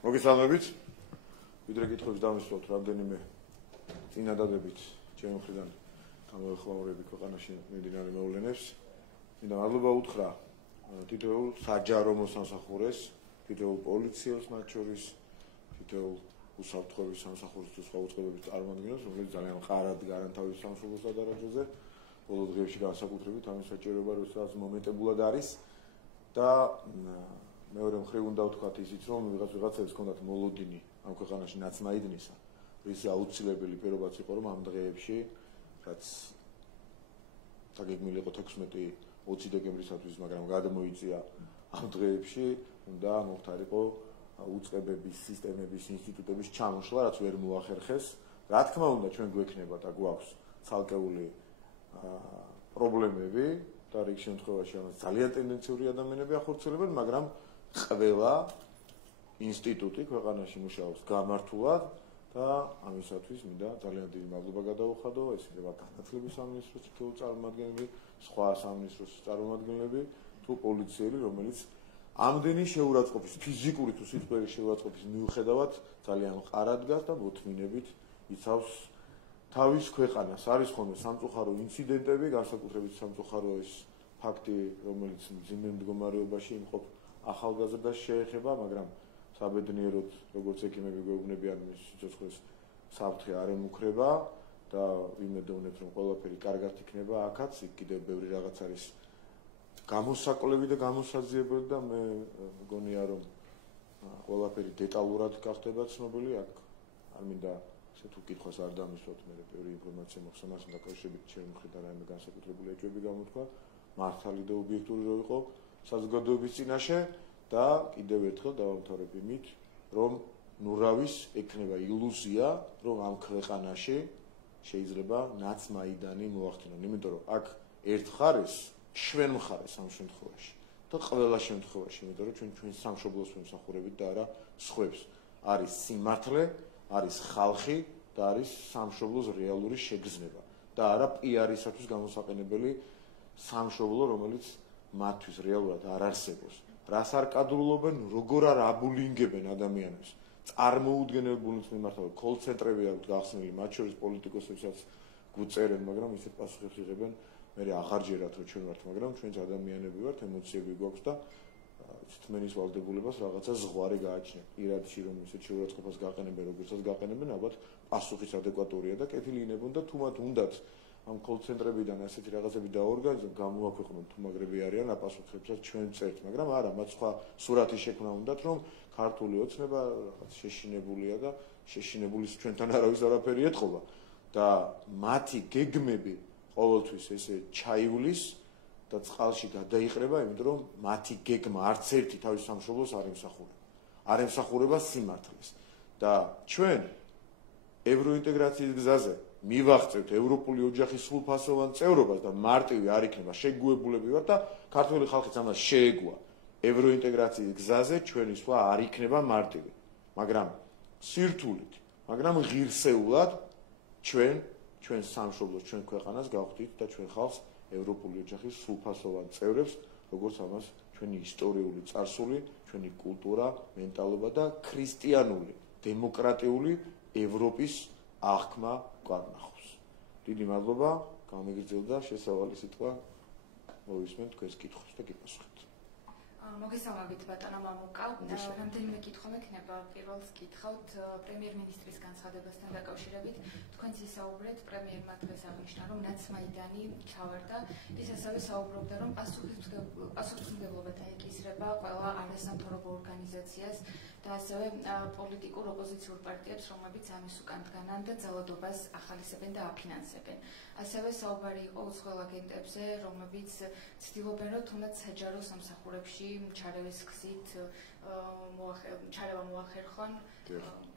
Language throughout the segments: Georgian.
მოგესალმებით. ვიდრე კითხვებს დამისვათ რამდენიმე წინადადებით ჩემი მხრიდან გამოეხმაურები ქვეყანაში მიმდინარე მოვლენებს. მინდა მადლობა უთხრა თითოეულ საჯარო მოსამსახურეს, თითოეულ პოლიციელს მათ შორის, თითოეულ უსაფრთხოების სამსახურს თუ სხვა უწყებების წარმომადგენლებს, რომლებიც ძალიან მყარად გარანტავენ სამშობლოს დარაჯოზე. ბოლო დღეებში განსაკუთრებით ამის საჭიროება როდესაც მომენტებულად არის და მეორე მხრივ უნდა ვთქვათ ისიც, რომ ვიღაცებს ჰქონდათ მოლოდინი ამ ქვეყანაში ნაცმაიდნისა, რის აუცილებელი პირობაც იყო, რომ ამ დღეებში, რაც საგეგმილი იყო 16-20 დეკემბრისათვის, მაგრამ გადმოიწია ამ დღეებში, უნდა მოხდარიყო უწყებების, სისტემების, ინსტიტუტების ჩამოშლა, რაც ვერ მოახერხეს. რა თქმა უნდა, ჩვენ გვექნება და გვაქვს ცალკეული პრობლემები და რიგ შემთხვევაში ამას ძალიან ტენდენციური ადამიანები ახორციელებენ, მაგრამ ყველა ინსტიტუტი ქვეყანაში მუშაობს გამართულად და ამისათვის მინდა ძალიან დიდი მადლობა გადაუხადო, ეს იქნება განათლების სამინისტროს თითოეულ წარმომადგენელი, სხვა სამინისტროს წარმომადგენლები თუ პოლიციელი, რომელიც ამდენი შეურაცხყოფის, ფიზიკური თუ სიტყვიერი შეურაცხყოფის მიუხედავად ძალიან მყარად დგას და მოთმინებით იცავს თავის ქვეყანას. არის ხოლმე სამწუხარო ინციდენტები, განსაკუთრებით სამწუხარო ეს ფაქტი, რომელიც მძიმე მდგომარეობაში იმყოფ ახალგაზრდას შეეხება, მაგრამ საბედნიეროდ, როგორც ექიმები გვეუბნებიან, მის სიცოცხლეს საფრთხე არ ემუქრება და ვიმედოვნებთ, რომ ყველაფერი კარგად იქნება აქაც, იქ კიდევ ბევრი რაღაც არის გამოსაკლები და გამოსაძიებელი და მე მგონია, რომ ყველაფერი დეტალურად გახდება ცნობილი, აქ არ მინდა ესე თუ კითხვას არ დამისვათ, მე ბევრი ინფორმაცია მაქვს ამასთან დაკავშირებით, ჩემი მხრიდან რაიმე განსაკუთრებული ეჭვები გამოთქვა, მართალი და ობიექტური რო იყო საზოგადოების წინაშე და კიდევ ერთხელ დავამთავრებ იმით, რომ ნურავის ექნება ილუზია, რომ ამ ქვეყანაში შეიძლება ნაცმაიდანი მოახდინონ, იმიტომ რომ აქ ერთ მხარეს შვენ მხარეს ამ შემთხვევაში და ყველა შემთხვევაში, იმიტომ რომ ჩვენ სამშობლოს ვემსახურებით და არა სხვებს. არის სიმართლე, არის ხალხი და არის სამშობლოს რეალური შეგრძნება და არა პიარისათვის გამოსაყენებელი სამშობლო, რომელიც მათთვის რეალურად არ არსებობს. რას არ კადრულობენ, როგორ არ აბულინგებენ ადამიანებს. წარმოუდგენელს მიმართავენ, კოლ-ცენტრები აქვთ გახსნილი, მათ შორის პოლიტიკოსებსაც გვწერენ, მაგრამ ისეთ პასუხებს იღებენ, მე აღარ ჯერათ რომ ჩვენ ვართ, მაგრამ ჩვენც ადამიანები ვართ, ემოციები გვაქვს და თმენის ვალდებულებას რაღაცა ზღვარი გააჩნია. პირადში რომ ისეთ შეურაცხყოფას გაყენებენ, როგორცაც გაყენებენ, ალბათ პასუხის ადეკვატურია და კეთილი ინებონ და თუ მათ უნდათ ამ კოლ-ცენტრებიდან ასეთი რაღაცები დაორგანიზონ, გამოაქვეყნონ თუ მაგრები არიან, აპასუხებსაც ჩვენ წერთ, მაგრამ არა, მათ სხვა სურათი შექმნა უნდათ, რომ ქართული ოცნება რაღაც შეშინებულია და შეშინებულის ჩვენთან არავის არაფერი ეთყობა და მათი გეგმები ყოველთვის ესე ჩაივლის და წყალში გადაიყრება, იმიტომ რომ მათი გეგმა არც ერთი თავის სამშობლოს არ ემსახურება. არ ემსახურება სიმართლეს და ჩვენ ევროინტეგრაციის გზაზე მივაღწევთ ევროპული ოჯახის სრულფასოვან წევრობას და მარტივი არ იქნება, შეგუებულები ვართ და ქართული ხალხიც ამას შეეგუა. ევროინტეგრაციის გზაზე ჩვენი სვლა არ იქნება მარტივი, მაგრამ სირთულით, მაგრამ ღირსეულად ჩვენ სამშობლოს, ჩვენ ქვეყანას გავხდით და ჩვენ ხალხს ევროპული ოჯახის სრულფასოვან წევრებს, როგორც ამას ჩვენი ისტორიული წარსული, ჩვენი კულტურა, მენტალობა და ქრისტიანული, დემოკრატიული ევროპის აღქმა გვარნახავს. დიდი მადლობა, გამიგრძელდა შესავალი სიტყვა, მოვისმენთ თქვენს კითხვებს და გიპასუხებთ. მოგესალმებით ბატონო მამუკა. რამდენიმე კითხვა მექნება. პირველს გითხავთ პრემიერ-მინისტრის განცხადებასთან დაკავშირებით. თქვენც ისაუბრეთ, პრემიერმა დღეს აღნიშნა, რომ ნაცმაიდანი ჩავარდა. ის ასევე საუბრობდა, რომ პასუხისმგებლობა დაეკისრება ყველა არასამთავრობო ორგანიზაციას და ასევე პოლიტიკურ ოპოზიციურ პარტიებს, რომლებიც ამის უკან დგანან და ძალადობას ახალისებენ და აფინანსებენ. ასევე საუბარი იყო უცხოელ აგენტებზე, რომლებიც ცდილობენ, რომ თუნდაც საჯარო სამსახურებში ჩარევის გზით ჩარევა მოახერხონ.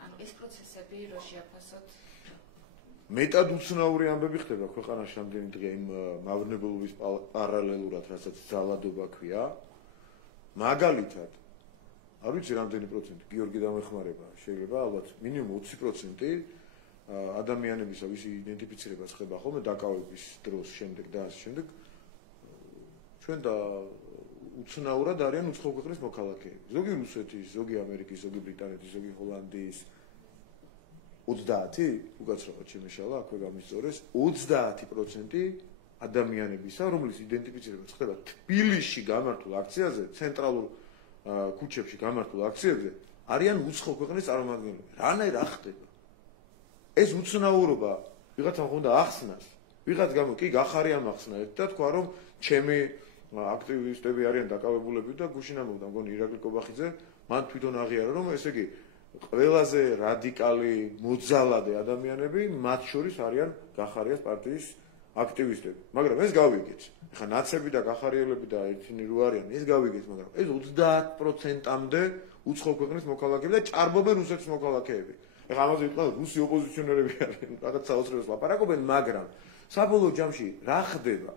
ანუ ეს პროცესები რო შეაფასოთ. მეტად უცნაური ამბები ხდება ქვეყანაში ამდენი დღე იმ მავნებლობის პარალელურად, რასაც ძალადობა ქვია. მაგალითად, არ ვიცი რამდენი პროცენტი, გიორგი დამეხმარება, შეიძლება ალბათ მინიმუმ 20% ადამიანებისა, ვისი იდენტიფიცირება ხდება ხოლმე დაკავების დროს შემდეგ და ასე შემდეგ, ჩვენ და უცნაურად არიან უცხო ქვეყნის მოქალაქეები. ზოგი რუსეთის, ზოგი ამერიკის, ზოგი ბრიტანეთის, ზოგი ჰოლანდიის 30 უკაცრავად შემეშალა, აქვე გამისწორეს 30% ადამიანებისა, რომლის იდენტიფიცირება ხდება თბილისში გამართულ აქციაზე, ცენტრალურ ქუჩებში გამართულ აქციებზე, არიან უცხო ქვეყნის წარმომადგენლები. რანაირ ხდება? ეს უცნაურობა ვიღაცამ ხონდა ახსნას. ვიღაც გამო კი გახარი ამახსნა და თქვა რომ ჩემი აქტივისტები არიან დაკავებულები და გუშინ ამბობდა მგონი ირაკლი კობახიძე, მან თვითონ აღიარა რომ ესე იგი ყველაზე რადიკალი მოძალადე ადამიანები მათ შორის არიან გახარიას პარტიის აქტივისტები. მაგრამ ეს გავიგეთ. ეხლა ნაცები და გახარიელები და ერთინი რო არიან, ეს გავიგეთ, მაგრამ ეს 30%-მდე უცხო ქვეყნის მოქალაქეები და ჭარბობენ რუსეთის მოქალაქეები. ეხლა ამაზე ვიტყვა რუსი ოპოზიციონერები არიან, რაღაც საოცრებას ლაპარაკობენ, მაგრამ საბოლოო ჯამში რა ხდება?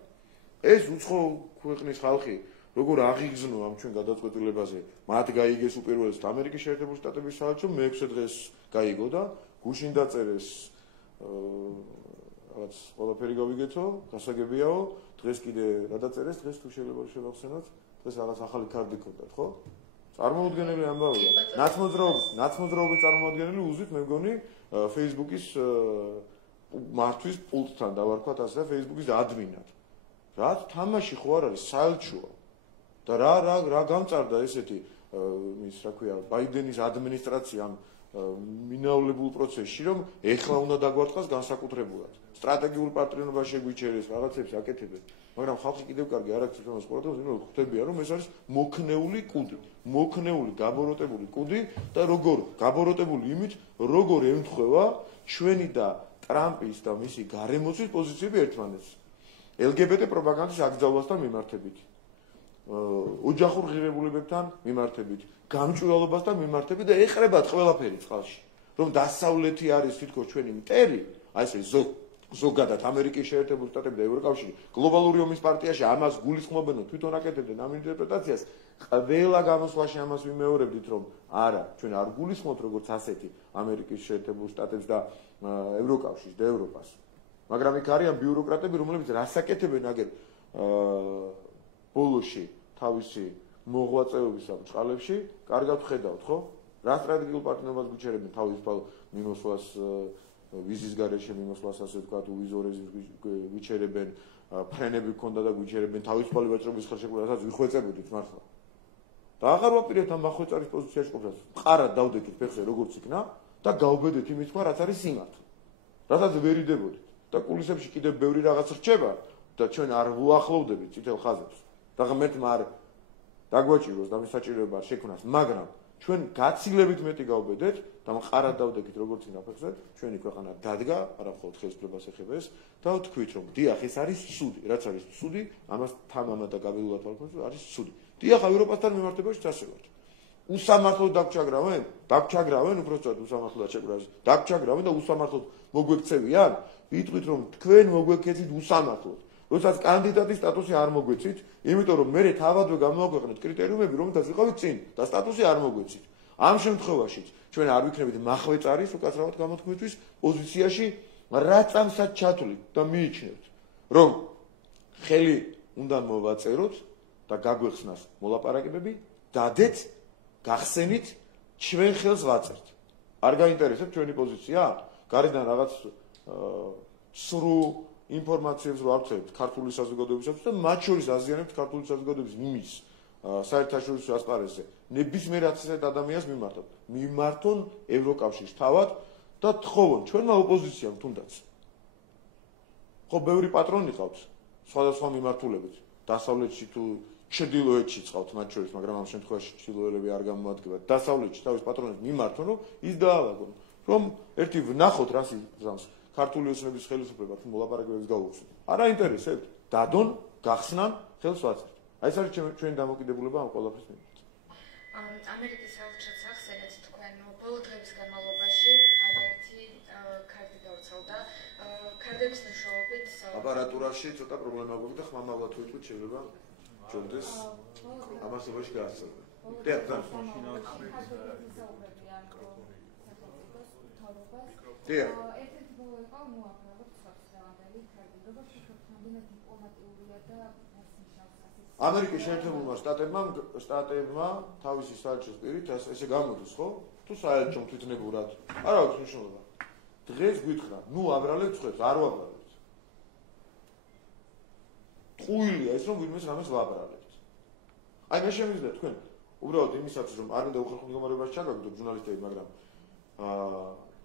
ეს უცხო ქვეყნის ხალხი როგორ აღიგზნო ამ ჩვენ გადაწყვეტილებაზე, მათ გაიგეს უპირველეს ამერიკის შეერთებული შტატების საელჩომ, მე-6 დღეს გაიგო და გუშინ დაწერეს რაღაც ყველაფერი გავიგეთო, გასაგებიაო, დღეს კიდე რა დაწერეს, დღეს თუ შეიძლება შევახსენოთ, დღეს რაღაც ახალი კარდი ქონდათ, ხო? წარმოუდგენელი ამბავია. ნაცმოძრაობის წარმოუდგენელი უზით მე მგონი Facebook-ის მართვის პულტთან დავარქვათ ასე და Facebook-ის ადმინად. რა თამაში ხო არ არის საელჩოა. და რა გამწარდა ესეთი ის რა ქვია ბაიდენის ადმინისტრაციამ მინაულებულ პროცესში რომ ეხლა უნდა დაგვარტყას განსაკუთრებულად სტრატეგიულ პარტნიორობას შეგვიჩერეს რაღაცებს აკეთებენ მაგრამ ხალხი კიდევ კარგი არ აქვს თვითონ სპორტებს იმенно ხვდებიან რომ ეს არის მოქნეული გაბოროტებული კუდი და როგორ გაბოროტებული იმით როგორ ემთხვევა ჩვენი და ტრამპის და მისი გარემოცვის პოზიციები ერთმანეთს LGBT პროპაგანდის აკრძალვასთან მიმართებით ოჯახურ ღირებულებებთან მიმართებით, გამჭვირვალობასთან მიმართებით და ეყრებათ ყველაფერი წყალში. რომ დასავლეთი არის თითქოს ჩვენი მტერი, აი ესე ზოგადად ამერიკის შეერთებული შტატები და ევროკავშირი გლობალური ომის პარტიაში ამას გულისხმობენ თვითონ აკეთებდნენ ამ ინტერპრეტაციას, ყველა გამოსვლაში ამას ვიმეორებდით რომ არა, ჩვენ არ გულისხმობთ როგორც ასეთი ამერიკის შეერთებულ შტატებს და ევროკავშირს და ევროპას. მაგრამ იქ არიან ბიუროკრატები, რომლებიც რას აკეთებენ აგერ ბოლოში თავისი მოღვაწეობის სამწყალებში, კარგად ხედავთ, ხო? რა სტრატეგიულ პარტნიორობას გვიჩერებენ თავისუფალ მიმოსვლას ვიზის გარეშე მიმოსვლას ასე ვთქვათ, უვიზო რეჟიმს გვიჩერებენ, ფრენები გქონდა და გვიჩერებენ თავისუფალი ვაჭრობის ხელშეკრულება, რასაც ვიხვეწებოდით მართლა. და აღარ ვაპირებთ ამ მახვეწარის პოზიციაში ყოფნას. მყარად დავდექით ფეხზე როგორც იქნა და გავბედეთ იმის თქვა, რაც არის სიმართლე. რასაც ვერიდებოდით და კულისებში კიდევ ბევრი რაღაც რჩება და ჩვენ არ ვუახლოვდებით წითელ ხაზებს. და ღმერთმა არ დაგვაჭიროს და მის საჭიროება შექმნას, მაგრამ ჩვენ გაცილებით მეტი გავბედეთ და მყარად დავდექით როგორც ინაფეხზე, ჩვენი ქვეყანა დადგა, არა მხოლოდ ხელისუფლებას ეხება ეს და ვთქვით რომ დიახ ეს არის ცუდი, რაც არის ცუდი, ამას თამამად და გაბედულად ვარქვით, არის ცუდი. დიახ ევროპასთან მიმართებაში ასე ვართ. უსამართლოდ დაგჩაგრავენ, უბრალოდ უსამართლოდ შეგვიძლია. დაგჩაგრავენ და უსამართლოდ მოგვექცევიან, ვიტყვით რომ თქვენ მოგვექცეთ უსამართლოდ. როდესაც კანდიდატის სტატუსი არ მოგვეცით, იმიტომ რომ მე თავადვე გამოვაქვეყნეთ კრიტერიუმები, რომელთაც ვიყავით წინ და სტატუსი არ მოგვეცით. ამ შემთხვევაშიც ჩვენ არ ვიქნებით მახვეწარის უკაცრავად გამოთქმისთვის პოზიციაში, რაც ამსაც ჩათვლით და მიიჩნევთ, რომ ხელი უნდა მოვაწეროთ და გაგვეხსნას მოლაპარაკებები, დადეთ, გახსენით, ჩვენ ხელს ვაწერთ. არ გაინტერესებთ ჩვენი პოზიცია? გარედან რაღაც სრულ ინფორმაციებს რო აღწევთ ქართული საზოგადოებისათვის და მათ შორის აზიანებთ ქართული საზოგადოების იმის საერთაშორისო ასპარეზზე ნებისმიერ ასეთ ადამიანს მიმართონ ევროკავშირს თავად და თხოვონ ჩვენმა ოპოზიციამ თუნდაც ხო ბევრი პატრონი ყავთ სხვადასხვა მიმართულებით დასავლეთში თუ ჩრდილოეთში ყავთ მათ შორის მაგრამ ამ შემთხვევაში ჩრდილოელები არ გამოადგება დასავლეთში თავის პატრონებს მიმართონ რომ ის დაალაგონ რომ ერთი ვნახოთ რას იზამს ქართული ოცნების ხელისუფლება თუ მოლაპარაკებებს გაუხსნით. არ აინტერესებთ? დადონ, გახსნან, ხელს ვაწერთ. აი ეს არის ჩვენი დამოკიდებულება ამ ყველაფრის მიმართ. ამერიკის საელჩოც ახსენეთ თქვენ ბოლო დღების განმავლობაში არაერთი კარტი გავრცელდა. კარტების მეშვეობით აპარატურაში ცოტა პრობლემა გვაქვს და ხმამაღლა თუ იტყვით შეიძლება ჯობდეს ამასობაში გააცნობენ. დიახ. იყო მოახერხოთ საფრთხევანდელი კარტი, როგორც შექმნა დიპლომატიურია და ნიშნავს ასეთ ამერიკის შეერთებულმა შტატებმა თავისი საელჩოს პირით ესე გამოდის, ხო? თუ საელჩომ თვითნებურად არ აქვს მნიშვნელობა. დღეს გითხრა, ნუ აბრალებთ ხვებს, არ ვაბრალებთ. ტყუილია ეს, რომ ვინმეს რამეს ვაბრალებთ. აი მე შემიძლია თქვენ უბრალოდ იმისაც, რომ არ მინდა უხერხო მდგომარეობაში ჩაგაგდოთ ჟურნალისტები, მაგრამ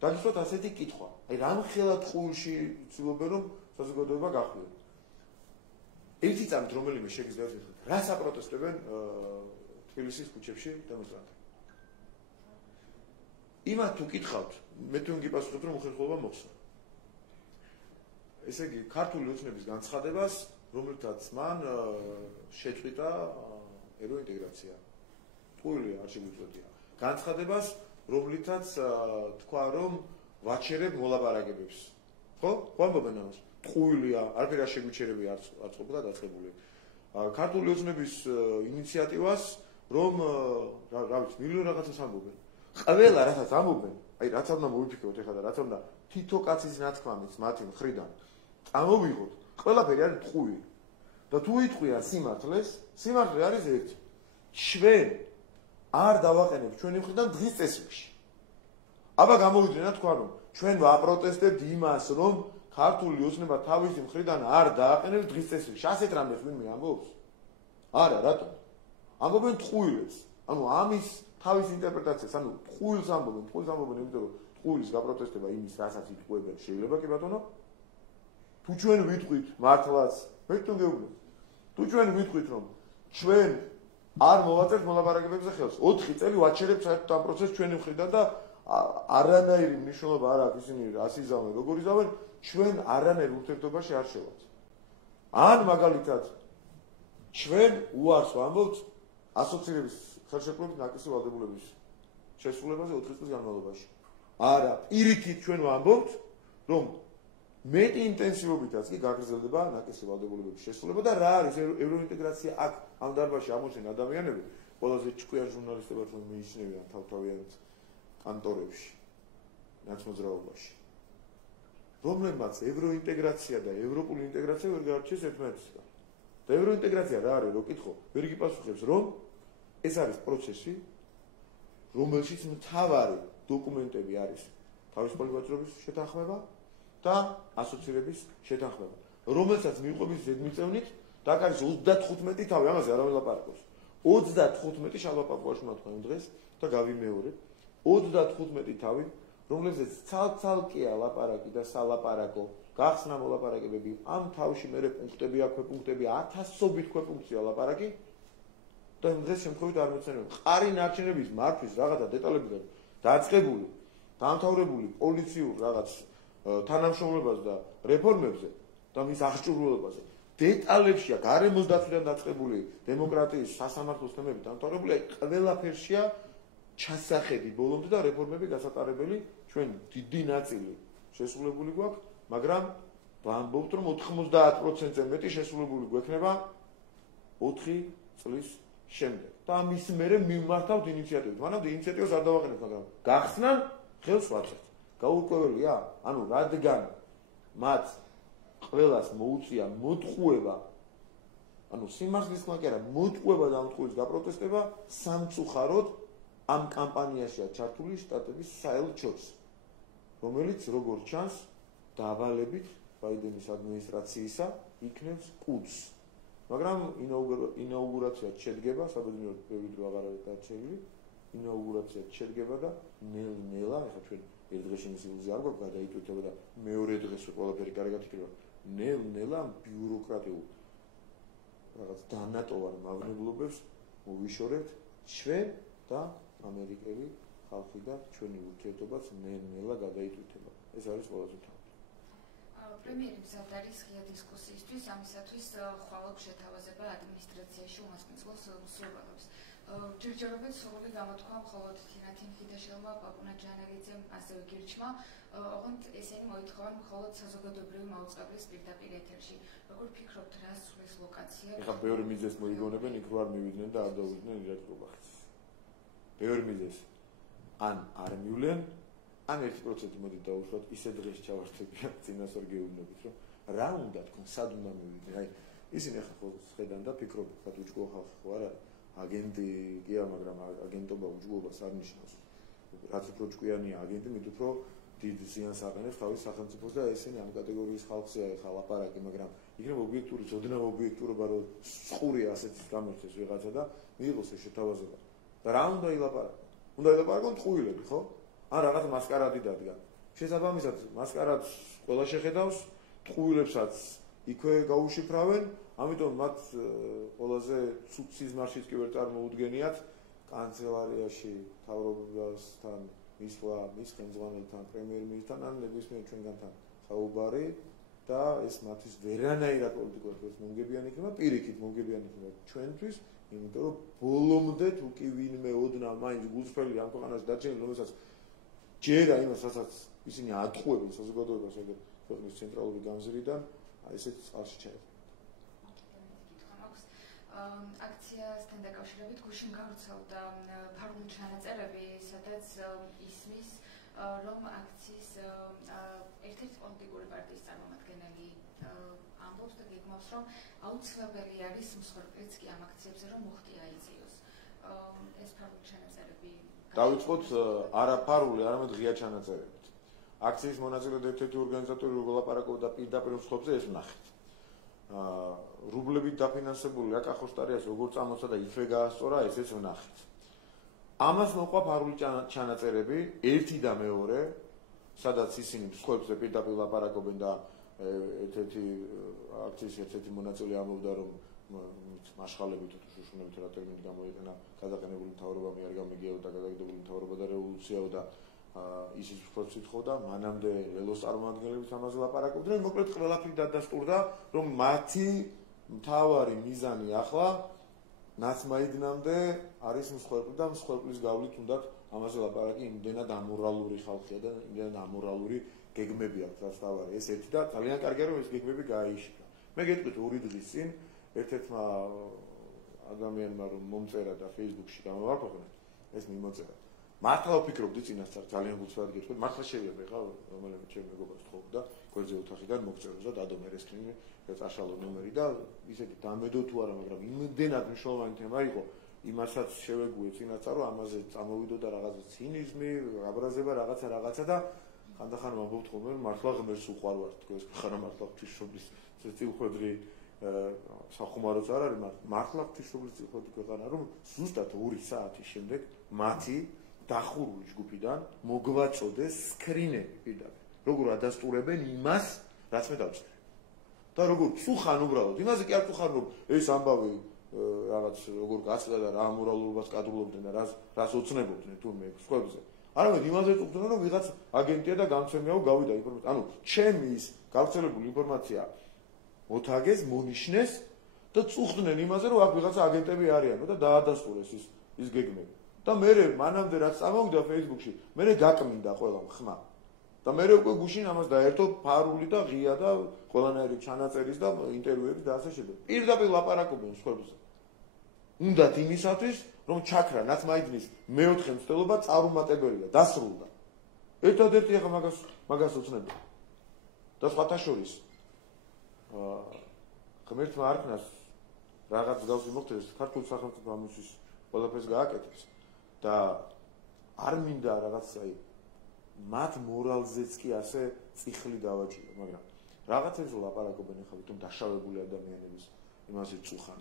დაგისვათ ასეთი კითხვა. აი რამხელა ტყუილში ცდილობენ, რომ საზოგადოება გახვიოთ. ერთი წამით რომელიმე შეგიძლიათ ვთქვათ, რა საპროტესტებენ თბილისის ქუჩებში დემონსტრანტები. იმათ თუ კითხავთ, მე თუ გიპასუხებთ, რომ უხერხულობა მოხსნა. ესე იგი, ქართული ოცნების განცხადებას, რომელთაც მან შეწყვიტა ევროინტეგრაცია. ტყუილი არ შეგვიწოდია. განცხადებას, რომლითაც თქვა, რომ ვაჩერებ მოლაპარაკებებს. ხო? ხო ამბობენ ამას. ტყუილია, არაფერი არ შეგვიჩერებია არც ყოფილა დაწყებული. ქართული ოცნების ინიციატივას, რომ რა ვიცი, მილიონ რაღაცას ამბობენ. ყველა რასაც ამბობენ, აი რაც უნდა მოვიფიქროთ ეხლა და რაც უნდა თითო კაცის ნათქვამის მათი მხრიდან წამოვიღოთ, ყველაფერი არის ტყუილი. და თუ იტყვიან სიმართლეს, სიმართლე არის ერთი. ჩვენ არ დავაყენებთ ჩვენი მხრიდან დღის წესრიგში. აბა გამოვიდნენ და თქვა რომ ჩვენ ვაპროტესტებთ იმას, რომ ქართული ოცნება თავისი მხრიდან არ დააყენებს დღის წესრიგში. ასეთ რამეს ვინმე ამბობს? არა, რატომ? ამბობენ ტყუილებს. ანუ ამის თავის ინტერპრეტაციას, ანუ ტყუილს ამბობენ, იმიტომ რომ ტყუილის გაპროტესტება იმის, რასაც იტყუებენ, შეიძლება კი ბატონო? თუ ჩვენ ვიტყვით მართლაც, მე თუ გეუბნები. თუ ჩვენ ვიტყვით, რომ ჩვენ არ მოვაწერთ მოლაპარაკებებზე ხელს, 4 წელი ვაჩერებთ საერთოდ ამ პროცესს ჩვენი მხრიდან და არანაირი მნიშვნელობა არ აქვს ისინი რას იზამენ, როგორ იზამენ, ჩვენ არანაირ ურთიერთობაში არ შევართ. ან მაგალითად ჩვენ უარს ვამბობთ ასოცირების ხელშეკრულებით ნაკისრი ვალდებულების შესრულებაზე 4 წლის განმავლობაში. არა, პირიქით ჩვენ ვამბობთ, რომ მეტი ინტენსივობითაც კი გაგრძელდება ნაკისრი ვალდებულების შესრულება და რა არის ევროინტეგრაცია აქ ამ დარბაზში ამოჩენ ადამიანები, ყველაზე ჭკვიან ჟურნალისტებად რომ მიიჩნევიან თავთავიანთ კანტორებში, ნაცმოძრაობაში. რომლებმაც ევროინტეგრაცია და ევროპული ინტეგრაცია ვერ გაარჩიეს ერთმანეთისგან. და ევროინტეგრაცია რა არის, რო კითხო, ვერ გიპასუხებს, რომ ეს არის პროცესი, რომელშიც მთავარი დოკუმენტები არის თავისუფალი ვაჭრობის შეთანხმება და ასოცირების შეთანხმება, რომელსაც მიუყვებით ზედმიწევნით დაკარგეს 35 თავი, ამაზე არავინ ლაპარაკობს. 35 შალვა-პაპუაში მათქვენ დღეს და გავიმეორებ, 35 თავი, რომლებზეც ცალ-ცალკეა ლაპარაკი და სალაპარაკო, გახსნა მოლაპარაკებები, ამ თავში მერე პუნქტები აქვს, პუნქტები 1000-ობით პუნქტია ლაპარაკი და დღეს შემთხვევით არ მეცნიერებ. ყარი ნარჩენების მართვის რაღაცა დეტალებიდან დაწყებული, დამთავრებული პოლიციურ რაღაც თანამშრომლობაზე და რეფორმებზე და მის აღჭურვილობაზე. დეტალებშია გარემოს დაცვიდან დაწყებული დემოკრატიის სასამართლოს თემები დამთავრებული, ყველაფერშია ჩასახედი ბოლომდე და რეფორმები გასატარებელი ჩვენ დიდი ნაწილი შესრულებული გვაქვს, მაგრამ ვამბობთ რომ 90%-ზე მეტი შესრულებული გვექნება 4 წლის შემდეგ. და ამის მერე მიმართავთ ინიციატივებს. მანამდე ინიციატივას არ დავაყენებთ, მაგრამ გახსნან ხელს ვაწერთ. გაურკვეველია, ანუ რადგან მათ ყველას მოუწია მოტყუება, ანუ სიმართლის თქმა კი არა, მოტყუება და მოტყუის გაპროტესტება სამწუხაროდ ამ კამპანიაშია ჩართული შტატების საელჩოს, რომელიც როგორ ჩანს დავალებით ბაიდენის ადმინისტრაციისა იქნებს კუდს. მაგრამ ინაუგურაცია შედგება, საბედნიეროდ ბევრი დრო აღარ არის დარჩენილი, ინაუგურაცია შედგება და ნელ-ნელა, ეხლა ჩვენ ერთ დღეში მის ილუზია არ გვაქვს გადაიტვირთება და მეორე დღეს ყველაფერი კარგად იქნება. ნელ-ნელა ბიუროკრატიულ რაღაც დანატოვარ მავნებლობებს მოვიშორებთ ჩვენ და ამერიკელი ხალხი და ჩვენი ურთიერთობაც ნელ-ნელა გადაიტვირთება. ეს არის ყველაზე თავი. პრემიერი მზად არის ღია დისკუსიისთვის, ამისათვის ხვალობ შეთავაზება ადმინისტრაციაში უმასპინძლოს მსურველებს. ჯერჯერობით სრული გამოთქვა მხოლოდ თინათინ ხიდაშელმა, პაპუნა ჯანელიძემ, ასევე გირჩმა, ოღონდ ესენი მოითხოვან მხოლოდ საზოგადოებრივი მაუწყებლის პირდაპირ ეთერში. როგორ ფიქრობთ, რა სრულის ლოკაცია? ეხლა ბევრი მიზეზს მოიგონებენ, იქ რო არ მივიდნენ და არ დაუვიდნენ ირაკლუბახის. ბევრი მიზეზ. ან არ მივლენ, ან 1% მოდით დავუშვათ, ისე დღეს ჩავარჩებია წინასწარ გეუბნებით, რომ რა უნდა თქვენ, სად უნდა მივიდნენ? აი, ისინი ახლა ხო ხედან და ფიქრობენ, რა უჯგო ხალხი ხო არა, აგენტი გია, მაგრამ აგენტობა უჯგოობას არ ნიშნავს. რაც უფრო ჭკვიანია აგენტი, მით უფრო დიდ ზიანს აყენებს თავის სახელმწიფოს და ესენი ამ კატეგორიის ხალხია ახლა ლაპარაკი, მაგრამ იქნება ობიექტური, ოდნავ ობიექტურობა, რომ სხურია ასეთი გამორჩეს ვიღაცა და მიიღოს ეს შეთავაზება. და რა უნდა ილაპარაკო? უნდა ილაპარაკონ ტყუილები, ხო? ან რაღაც მასკარადი დადგა. შესაბამისად, მასკარადს ყველა შეხედავს, ტყუილებსაც იქვე გაუშიფრავენ, ამიტომ მათ ყველაზე ცუდ სიზმარშიც კი ვერ წარმოუდგენიათ კანცელარიაში მთავრობასთან მისვლა, მის ხელმძღვანელთან, პრემიერ-მინისტრთან, ან ნებისმიერ ჩვენგანთან საუბარი და ეს მათთვის ვერანაირად პოლიტიკურად ვერ მომგებიანი იქნება, პირიქით მომგებიანი იქნება ჩვენთვის, იმიტომ რომ ბოლომდე თუ კი ვინმე ოდნავ მაინც გულწრფელი ამ ქვეყანაში დარჩენილი, რომელსაც ჯერა იმას, რასაც ისინი ატყუებენ საზოგადოებას ეგ ქვეყნის ცენტრალური განზრიდან, ესეც წყალში ჩაება. აქციასთან დაკავშირებით გუშინ გავრცელდა ფარული ჩანაწერები, სადაც ისმის, რომ აქციის ერთ-ერთი პოლიტიკური პარტიის წარმომადგენელი ამბობს და გეგმავს, რომ აუცილებელი არის მსხვერპლიც კი ამ აქციებზე, რომ მოხდი აიწიოს. ეს ფარული ჩანაწერები დავიწყოთ არა ფარული, არამედ ღია ჩანაწერებით. აქციის მონაწილეთა ერთ-ერთი ორგანიზატორი როგორ ლაპარაკობდა პირდაპირ მსხვერპლზე, ეს ვნახეთ. რუბლებით დაფინანსებული აკახოსტარიას როგორ წამოცა და იფრე გაასწორა, ესეც ვნახეთ. ამას მოყვა ფარული ჩანაწერები, ერთი და მეორე, სადაც ისინი მსხვერპლზე პირდაპირ ლაპარაკობენ და ერთ-ერთი აქციის ერთ-ერთი მონაწილე ამბობდა, რომ მაშხალებით თუ შუშუნებით რა ტერმინი გამოიყენა, გადაყენებული მთავრობამ არ გამიგიაო და გადაგდებული მთავრობა და რევოლუციაო და ისიც უფრო ციტხოვდა, მანამდე ლელოს წარმომადგენლებიც ამაზე ლაპარაკობდნენ, მოკლედ ყველაფერი დადასტურდა, რომ მათი მთავარი მიზანი ახლა ნაცმაიდნამდე არის მსხვერპლი და მსხვერპლის გავლით უნდათ ამაზე ლაპარაკი, იმდენად ამორალური ხალხია და იმდენად ამორალური გეგმები აქვს, რაც თავარი. ეს ერთი და ძალიან კარგია, რომ ეს გეგმები გააიშიფრა. მე გეტყვით ორი დღის წინ ერთ-ერთმა ადამიანმა რომ მომწერა და Facebook-ში გამოვაქვეყნა, ეს მიმოწერა. მართლა ვფიქრობდი წინასწარ ძალიან გულწრფელად გეტყვით, მართლა შეიძლება ხა რომელიმე ჩემი მეგობარს თხოვდა გვერდზე ოთახიდან მოგწეროს და დადო მე სკრინი და წაშალო ნომერი და ისეთი დამედო თუ არა, მაგრამ იმდენად მნიშვნელოვანი თემა იყო, იმასაც შევეგუე წინასწარ, რომ ამაზე წამოვიდო და რაღაცა ცინიზმი, აბრაზება, რაღაცა და ხანდახან ვამბობთ ხოლმე, მართლა ღმერთს უყვარვართ, თქო ეს ხარა მართლა ღვთისმშობლის წილხვედრი სახუმაროც არ არის, მართლა ღვთისმშობლის წილხვედრი ქვეყანა, რომ ზუსტად 2 საათის შემდეგ მათი დახურული ჯგუფიდან მოგვაწოდეს სკრინები პირდაპირ. როგორ ადასტურებენ იმას, რაც მე დავწერე. და როგორ წუხან უბრალოდ, იმაზე კი არ წუხან, რომ ეს ამბავი რაღაც როგორ გაწდა და რა ამორალურობას კადრულობდნენ და რას ოცნებობდნენ თურმე სხვებზე. არამედ იმაზე წუხდნენ, რომ ვიღაც აგენტია და გამცემიაო გავიდა ინფორმაცია. ანუ ჩემი ის გავრცელებული ინფორმაცია მოთაგეს, მონიშნეს და წუხდნენ იმაზე, რომ აქ ვიღაცა აგენტები არიანო და დაადასტურეს ის გეგმები. და მე მანამდე რაც წამოვიდა Facebook-ში, მე გაკმინდა ყველა ხმა. და მე უკვე გუშინ ამას დაერთო ფარული და ღია და ყველანაირი ჩანაწერის და ინტერვიუების და ასე შემდეგ. პირდაპირ ლაპარაკობენ მსხვერპლზე. უნდათ იმისათვის, რომ ჩაქრა ნაცმაიდნის მეოთხე მცდელობა წარუმატებელია, დასრულდა. ერთადერთი ახლა მაგას უცნებია. და სხვათა შორის ღმერთმა არქნას რაღაც გავს იმოხდეს ქართულ სახელმწიფო ამისთვის ყველაფერს გააკეთებს. და არ მინდა რაღაც აი მათ მორალზეც კი ასე წიხლი დავაჭირო, მაგრამ რაღაცებზე ლაპარაკობენ ახლა თვითონ დაშავებული ადამიანების იმაზე წუხან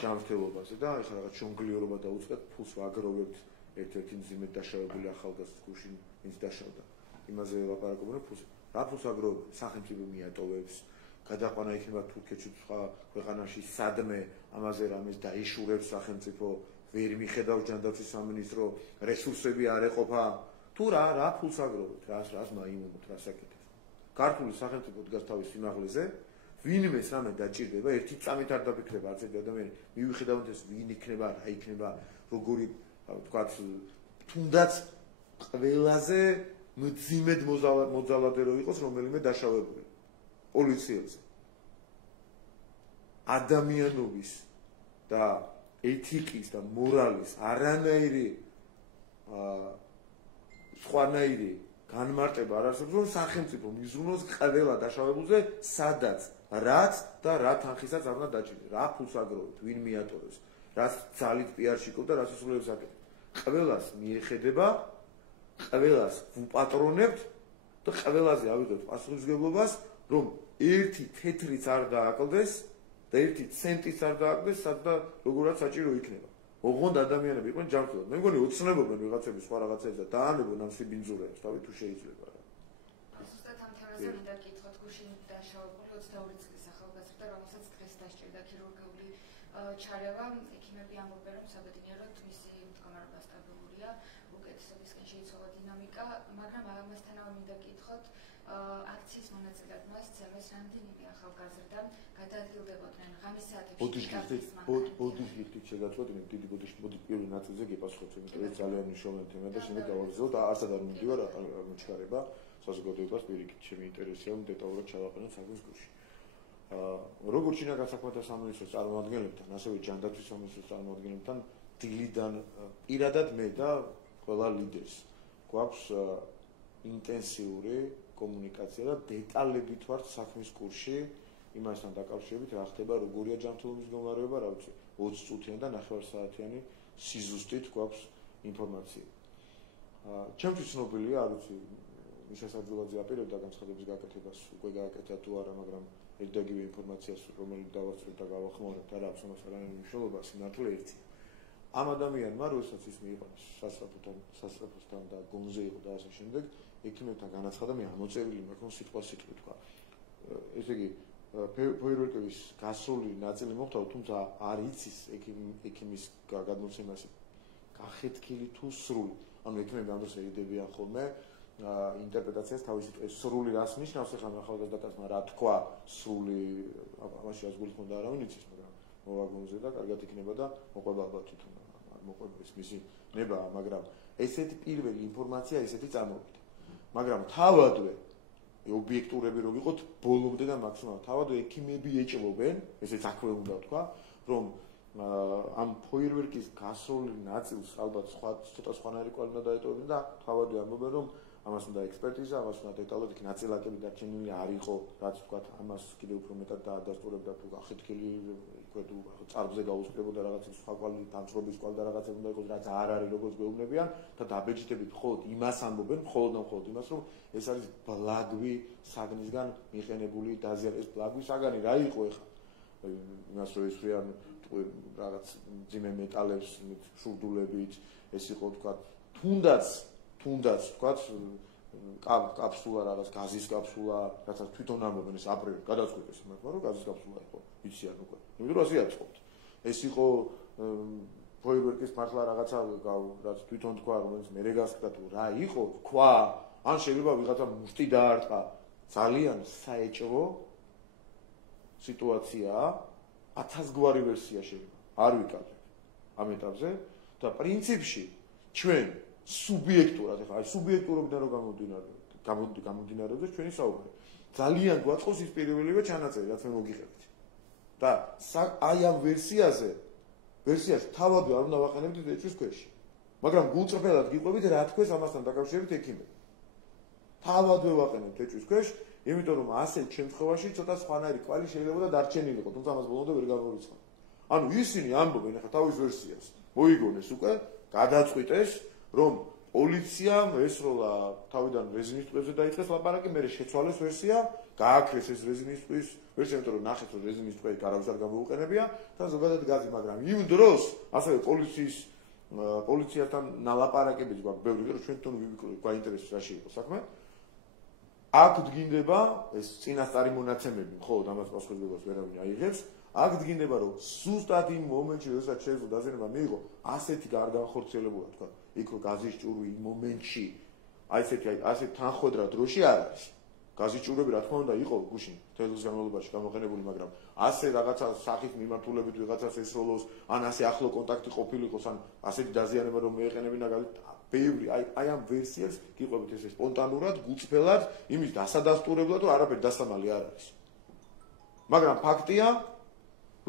ჯანმრთელობაზე და ახლა რაღაც ჟონგლიორობა დაუწყეთ, ფულს ვაგროვებთ ერთ-ერთი მძიმედ დაშავებული ახალგაზრდა გუშინ ვინც დაშავდა. იმაზე ლაპარაკობენ, რა ფულს აგროვებთ, სახელმწიფო მიატოვებს, გადაყვანა იქნება თურქეთში სხვა ქვეყანაში სადმე ამაზე რამეს დაიშურებს სახელმწიფო ვერ მიხედავს ჯანდაცვის სამინისტრო რესურსები არ ეყოფა თუ რა ფულს აგროვებთ რას მაიმუნოთ რას აკეთებს ქართული სახელმწიფო დგას თავის სიმაღლეზე ვინმეს რამე დაჭირდება ერთი წამით არ დაფიქრება არც ერთი ადამიანი მივიხედავთ ეს ვინ იქნება რა იქნება როგორი ვთქვათ თუნდაც ყველაზე მძიმედ მოძალადე რო იყოს რომელიმე დაშავებული პოლიციელზე ადამიანობის და ეთიკის და მორალის არანაირი სხვანაირი განმარტება არ არსებობს, რომ სახელმწიფო მიზრუნოს ყველა დაშავებულზე სადაც რაც და რა თანხისაც არ უნდა დაჭირდეს, რა ფულს აგროვებთ, ვინ მიატოვებს, რაც ძალით პიარში ყოფ და რაც ისულებს აკეთებ. ყველას მიეხედება, ყველას ვუპატრონებთ და ყველაზე ავიღებთ პასუხისმგებლობას, რომ ერთი თეთრიც არ დააკლდეს და ერთი ცენტიც არ დააკლდეს, სადაც როგორაც საჭირო იქნება. ოღონდ ადამიანები იყვნენ ჯანმრთელად. მე მგონი ოცნებობენ ვიღაცების სხვა რაღაცებს და დაანებონ ამ სიბინძურეებს, თავი თუ შეიძლება რა. ზუსტად ამ თემაზე მინდა გითხოთ, გუშინ დაშავებული 22 წლის ახალგაზრდა, რომელსაც დღეს დასჭირდა ქირურგიული ჩარევა, ექიმები ამბობენ, რომ საბედნიეროდ მისი მდგომარეობა სტაბილურია, უკეთესობისკენ შეიცვალა დინამიკა, მაგრამ ამასთანავე მინდა გითხოთ, აქციის მონაწილედ მას ცემეს რამდენიმე ახალგაზრდა გადაადგილდებოდნენ ღამის საათებში. ბოდიშ გიხდით შეგაწყვეტინეთ დიდი ბოდიშ პირველ ნაწილზე გეპასუხებთ, იმიტომ რომ ძალიან მნიშვნელოვანი თემაა და შემდეგ გავაგრძელოთ და არც არ მომდივარ აღმოჩქარება საზოგადოებას პირიქით. ჩემი ინტერესია რომ დეტალურად ჩავაყენოთ საქმის გულში. როგორც შინაგან საქმეთა სამინისტროს წარმომადგენლებთან, ასევე ჯანდაცვის სამინისტროს წარმომადგენლებთან დილიდან პირადად მე და ყველა ლიდერს გვაქვს ინტენსიური კომუნიკაცია და დეტალებით ვართ საქმის კურსში იმასთან დაკავშირებით, რა ხდება, როგორია ჯანმრთელობის მდგომარეობა, რა ვიცი, 20 წუთიანი და 9 საათიანი სიზუსტით გვაქვს ინფორმაცია. ჩემთვის ცნობილია, არ ვიცი, მიშა საძულაძე აპირებდა განცხადების გაკეთებას, უკვე გააკეთა თუ არა, მაგრამ ერთდაგივე ინფორმაციას, რომელიც დავასწრებ და გავახმოვანებ, არ აქვს ამას არანაირი მნიშვნელობა, სიმართლე ერთია. ამ ადამიანმა, როდესაც ის მიიყვანეს სასწრაფოსთან და გონზე იყო და ასე შემდეგ, ექიმებთან განაცხადა, მე ამოწერილი მაქვს სიტყვასიტყვი თქვა. ესე იგი, ფოიერვერკების გასული ნაწილი მოხდა, თუმცა არ იცის ექიმის გადმოცემას გახეთქილი თუ სრული. ანუ ექიმები ამ დროს ერიდებიან ხოლმე ინტერპრეტაციას თავისი სრული რას ნიშნავს, ახლა ახალგაზრდა კაცმა რა თქვა სრული, ამაში ასგულით უნდა არავინ იცის, მაგრამ მოვაგონზე და კარგად იქნება და მოყვება ალბათ თვითონ არ მოყვება ის მისი ნებაა, მაგრამ ესეთი პირველი ინფორმაცია ესეთი წარმოვიდა. მაგრამ თავადვე ობიექტურები რომ ვიყოთ ბოლომდე და მაქსიმალურად თავადვე ექიმები ეჭვობენ, ესეც აქვე უნდა ვთქვა, რომ ამ ფოიერვერკის გასროლი ნაწილს ალბათ ცოტა სხვანაირი კვალი უნდა დაეტოვებინა და თავადვე ამბობენ, რომ ამას უნდა ექსპერტიზა, ამას უნდა დეტალურად იქ ნაწილაკები დარჩენილი არ იყო, რაც ვთქვათ, ამას კიდევ უფრო მეტად დაადასტურებდა თუ გახეთქილი იქვე თუ წარბზე გაუსწრებოდა რაღაც სხვა კვალი, დამწრობის კვალი და რაღაცა უნდა იყოს, რაც არ არის როგორც გვეუბნებიან და დაბეჭდებით მხოლოდ იმას ამბობენ, მხოლოდ იმას, რომ ეს არის ბლაგვი საგნისგან მიყენებული დაზიანების ბლაგვი საგანი რა იყო ეხლა? იმას რომ ისვრიან რაღაც ძიმე მეტალებს შურდულებით, ეს იყო ვთქვათ, თუნდაც ვთქვათ კაფსულა რაღაც გაზის კაფსულა, რასაც თვითონ ამბობენ ეს აპრილი გადაწყვეტეს მაგრამ რომ გაზის კაფსულა იყო, იციან უკვე. იმიტომ რომ ასე აწყობთ. ეს იყო ფოიერვერკის მართლა რაღაცა რაც თვითონ თქვა, რომელიც მერე გასკდა თუ რა იყო, თქვა, ან შეიძლება ვიღაცა მუშტი დაარტყა. ძალიან საეჭვო სიტუაციაა, 1000 გვარი ვერსია შეიძლება. არ ვიკადრებ ამ ეტაპზე და პრინციპში ჩვენ სუბიექტურად, ახლა აი სუბიექტურობიდან რომ გამომდინარეობს ჩვენი საუბარი. ძალიან გვაწყობს ის პირველივე ჩანაწერი, რაც მე მოგიღებთ. და აი ამ ვერსიას თავადვე არ უნდა ვაყენებთ ეჭვის ქვეშ. მაგრამ გულწრფელად გიყვებით რა თქვეს ამასთან დაკავშირებით ექიმები. თავადვე ვაყენებთ ეჭვის ქვეშ, იმიტომ რომ ასეთ შემთხვევაში ცოტა სხვანაირი კვალი შეიძლება და დარჩენილიყო, თუმცა ამას ბოლომდე ვერ გამოვიწყდა. ანუ ისინი ამბობენ ახლა თავის ვერსიას. მოიგონეს უკვე, გადაწყვიტეს რომ პოლიციამ ესროლა თავიდან რეზინის ტყეებზე დაიწყეს ლაპარაკი, მე შეცვალეს ვერსია, გააქრეს ეს რეზინის ტყის ვერსია, იმიტომ რომ ნახეთ რომ რეზინის ტყე გარავის არ გამოუყენებია და ზოგადად გაზი, მაგრამ იმ დროს ასევე პოლიციასთან ნალაპარაკებიც გვაქვს ბევრი, რომ ჩვენ თვითონ გვაინტერესებს რაში იყო საქმე. აქ დგინდება ეს წინასწარი მონაცემები, მხოლოდ ამას პასუხისმგებლობას ვერავინ აიღებს. აქ დგინდება რომ ზუსტად იმ მომენტში, როდესაც შეიძლება დაზიანება მიიღო, ასეთი გარგანხორციელებულა თქვა, იქ რომ გაზის ჭურვი იმ მომენტში, აი ასეთ თანხმდრა დროში არ არის. გაზის ჭურვები რა თქმა უნდა იყო გუშინ თელს განმავლობაში გამოყენებული, მაგრამ ასე რაღაცა სახით მიმართულებით ვიღაცას ესროლოს, ან ასე ახლო კონტაქტი ყოფილიყოს, ან ასეთი დაზიანება რომ მეეყენებინა ბევრი აი ამ ვერსიას გიყვებით ესე სპონტანურად, გულწრფელად, იმის დასადასტურებლად, რომ არაფერი დასამალი არ არის. მაგრამ ფაქტია,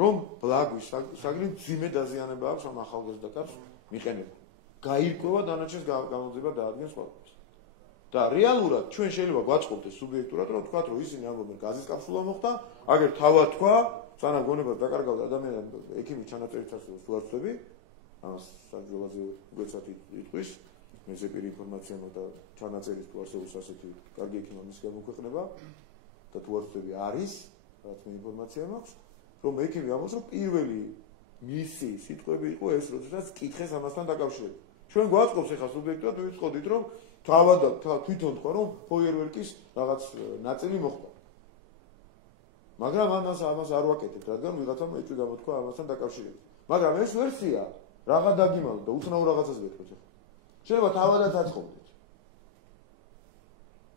რომ ბლაგვის საგნი ძიმე დაზიანება აქვს ამ ახალგაზრდა კაცს მიყენება. გაირკვევა დანარჩენს გამოძება დაადგენს ყველას. და რეალურად ჩვენ შეიძლება გვაწყობდეს სუბიექტურად, რომ თქვათ, რომ ისინი ამბობენ გაზის კაფსულა მოხდა, აგერ თავად თქვა, სანამ გონებას დაკარგავდა ადამიანები, ექიმი ჩანაწერით ასრულებს თუ არ ვწდები, ამას საჯულაზე უგეცად იტყვის, მეზე პირი ინფორმაცია მოხდა ჩანაწერის თუ არსებობს ასეთი კარგი ექიმა მის გამოქვეყნება და თუ არ ვწდები არის, რაც მე ინფორმაცია მაქვს, რომ ექიმი ამბობს, რომ პირველი მისი სიტყვები იყო ეს, როდესაც კითხეს ამასთან დაკავშირებით. ჩვენ გვაწყობს ახლა სუბიექტად ვიწყოდით, რომ თავად თვითონ თქვა, რომ ფოიერვერკის რაღაც ნაწილი მოხდა. მაგრამ ამას არ ვაკეთებთ, რადგან ვიღაცამ ეჭვი გამოთქვა ამასთან დაკავშირებით. მაგრამ ეს ვერსია რაღა დაგიმალოთ და უცნაურ რაღაცას ვეთქვით ახლა. შეიძლება თავადაც აწყობდეთ.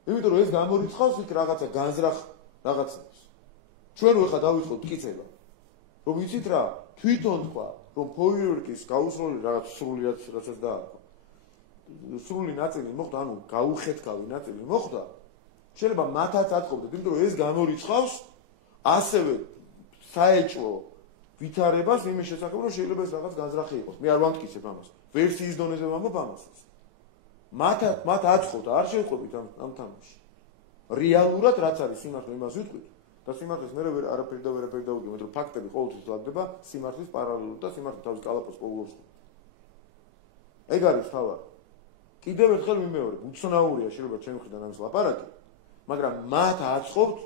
იმიტომ რომ ეს გამორიცხავს იქ რაღაცა განზრახ რაღაცას. ჩვენ ახლა დავიწყოთ მტკიცება. რომ იცით რა, თვითონ თქვა, რომ ფოიერვერკის გაუსროლი რაღაც სრული რაღაცას დაარქვა. სრული ნაწილი მოხდა, ანუ გაუხეთქავი ნაწილი მოხდა. შეიძლება მათაც აწყობდეთ, იმიტომ რომ ეს გამორიცხავს ასევე საეჭვო ვითარებას იმის შესახებ, რომ შეიძლება ეს რაღაც განზრახი იყოს. მე არ ვამტკიცებ ამას. ვერსიის დონეზე ვამბობ ამასაც. მათ აწყობთ, არ შევყვებით ამ თამაში. რეალურად რაც არის სიმართლე იმას ვიტყვით და სიმართლეს მე არაფერი დავუგებ, რომ ფაქტები ყოველთვის ლაგდება სიმართლის პარალელურად და სიმართლე თავის კალაპოს პოულობს. ეგ არის თავად. კიდევ ერთხელ ვიმეორებ, უცნაურია შეიძლება ჩემი მხრიდან ამის ლაპარაკი, მაგრამ მათ აწყობთ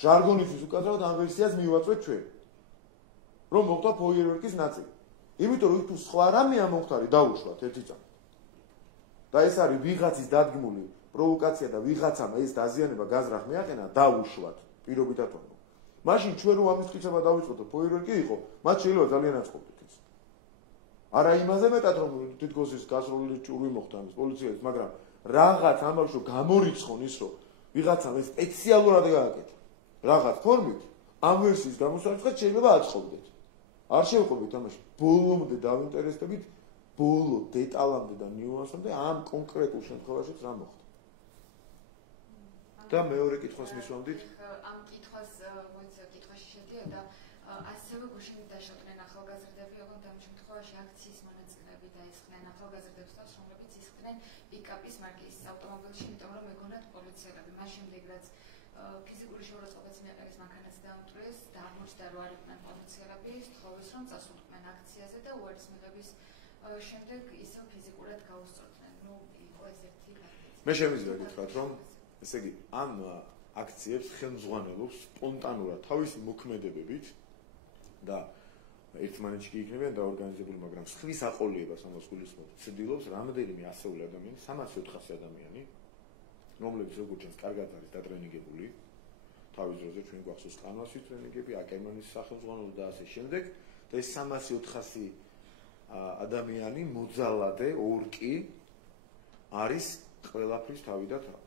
ჟარგონისთვის უკაცრავად ამ ვერსიას მივაწვეთ ჩვენ. რომ მოხდა ფოიერვერკის ნაწილი. იმიტომ რომ თუ სხვა რამეა მომხდარი დაუშვათ ერთი წამი. და ეს არის ვიღაცის დადგმული პროვოკაცია და ვიღაცამ ეს დაზიანება გაზრახ მეაყენა დაუშვათ პირობითად ვამბობ. მაშინ ჩვენ რომ ამის მტკიცება დავიწყოთ და ფოიერვერკი იყო, მათ შეიძლება ძალიან აწყობდეთ ეს. არა იმაზე მეტად რომ თითქოს ის გასროლილი ჭურვი მოხდა ამის პოლიციას, მაგრამ რაღაც ამბავს რომ გამორიცხონ ის რომ ვიღაცამ ეს სპეციალურად გააკეთა. რაღაც ფორმით ამ ვერსიის გამოსარცხად შეიძლება აწყობდეთ. არ შევყვებით ამაში. ბოლომდე დავინტერესდებით ბოლო დეტალამდე და ნიუანსამდე ამ კონკრეტულ შემთხვევაშიც რა მოხდა. და მეორე კითხვას მისვამდით. ამ კითხვაში შედიოდა ასევე გუშინ დაშავდნენ ახალგაზრდები, ოღონდ ამ შემთხვევაში აქციის მონაწილეები დაესხნენ ახალგაზრდებს და რომლებიც ისხდნენ პიკაპის მარკის ავტომობილში, იმიტომ რომ ეგონათ პოლიციელები. მას შემდეგ რაც ფიზიკური შეურაცხყოფაც მიაყენეს მანქანას დაამტვრიეს და აღმოჩნდა რომ არ იყვნენ პოლიციელები, თხოვეს რომ წასულყვნენ აქციაზე და უარის მიღების შემდეგ ისევ ფიზიკურად გაუსწორდნენ. ნუ იყო ეს ერთი გაგრძელება. მე შემიძლია გითხრათ რომ ესე იგი ამ აქციებს ხელმძღვანელობს სპონტანურად თავისი მოქმედებებით და ერთმანეთში კი იქნებიან დაორგანიზებული, მაგრამ სხვის აყოლიებას ამას გულისხმობ. ცდილობს რამდენიმე ასეული ადამიანი, 300-400 ადამიანი, რომლებიც როგორც ჩანს, კარგად არის დატრენინგებული. თავის დროზე ჩვენ გვახსოვს ყანვასის ტრენინგები, აკერმანის სახელმძღვანელო და ასე შემდეგ და ეს 300-400 ადამიანი მოძალადე ორკი არის ყველაფრის თავი და თავი.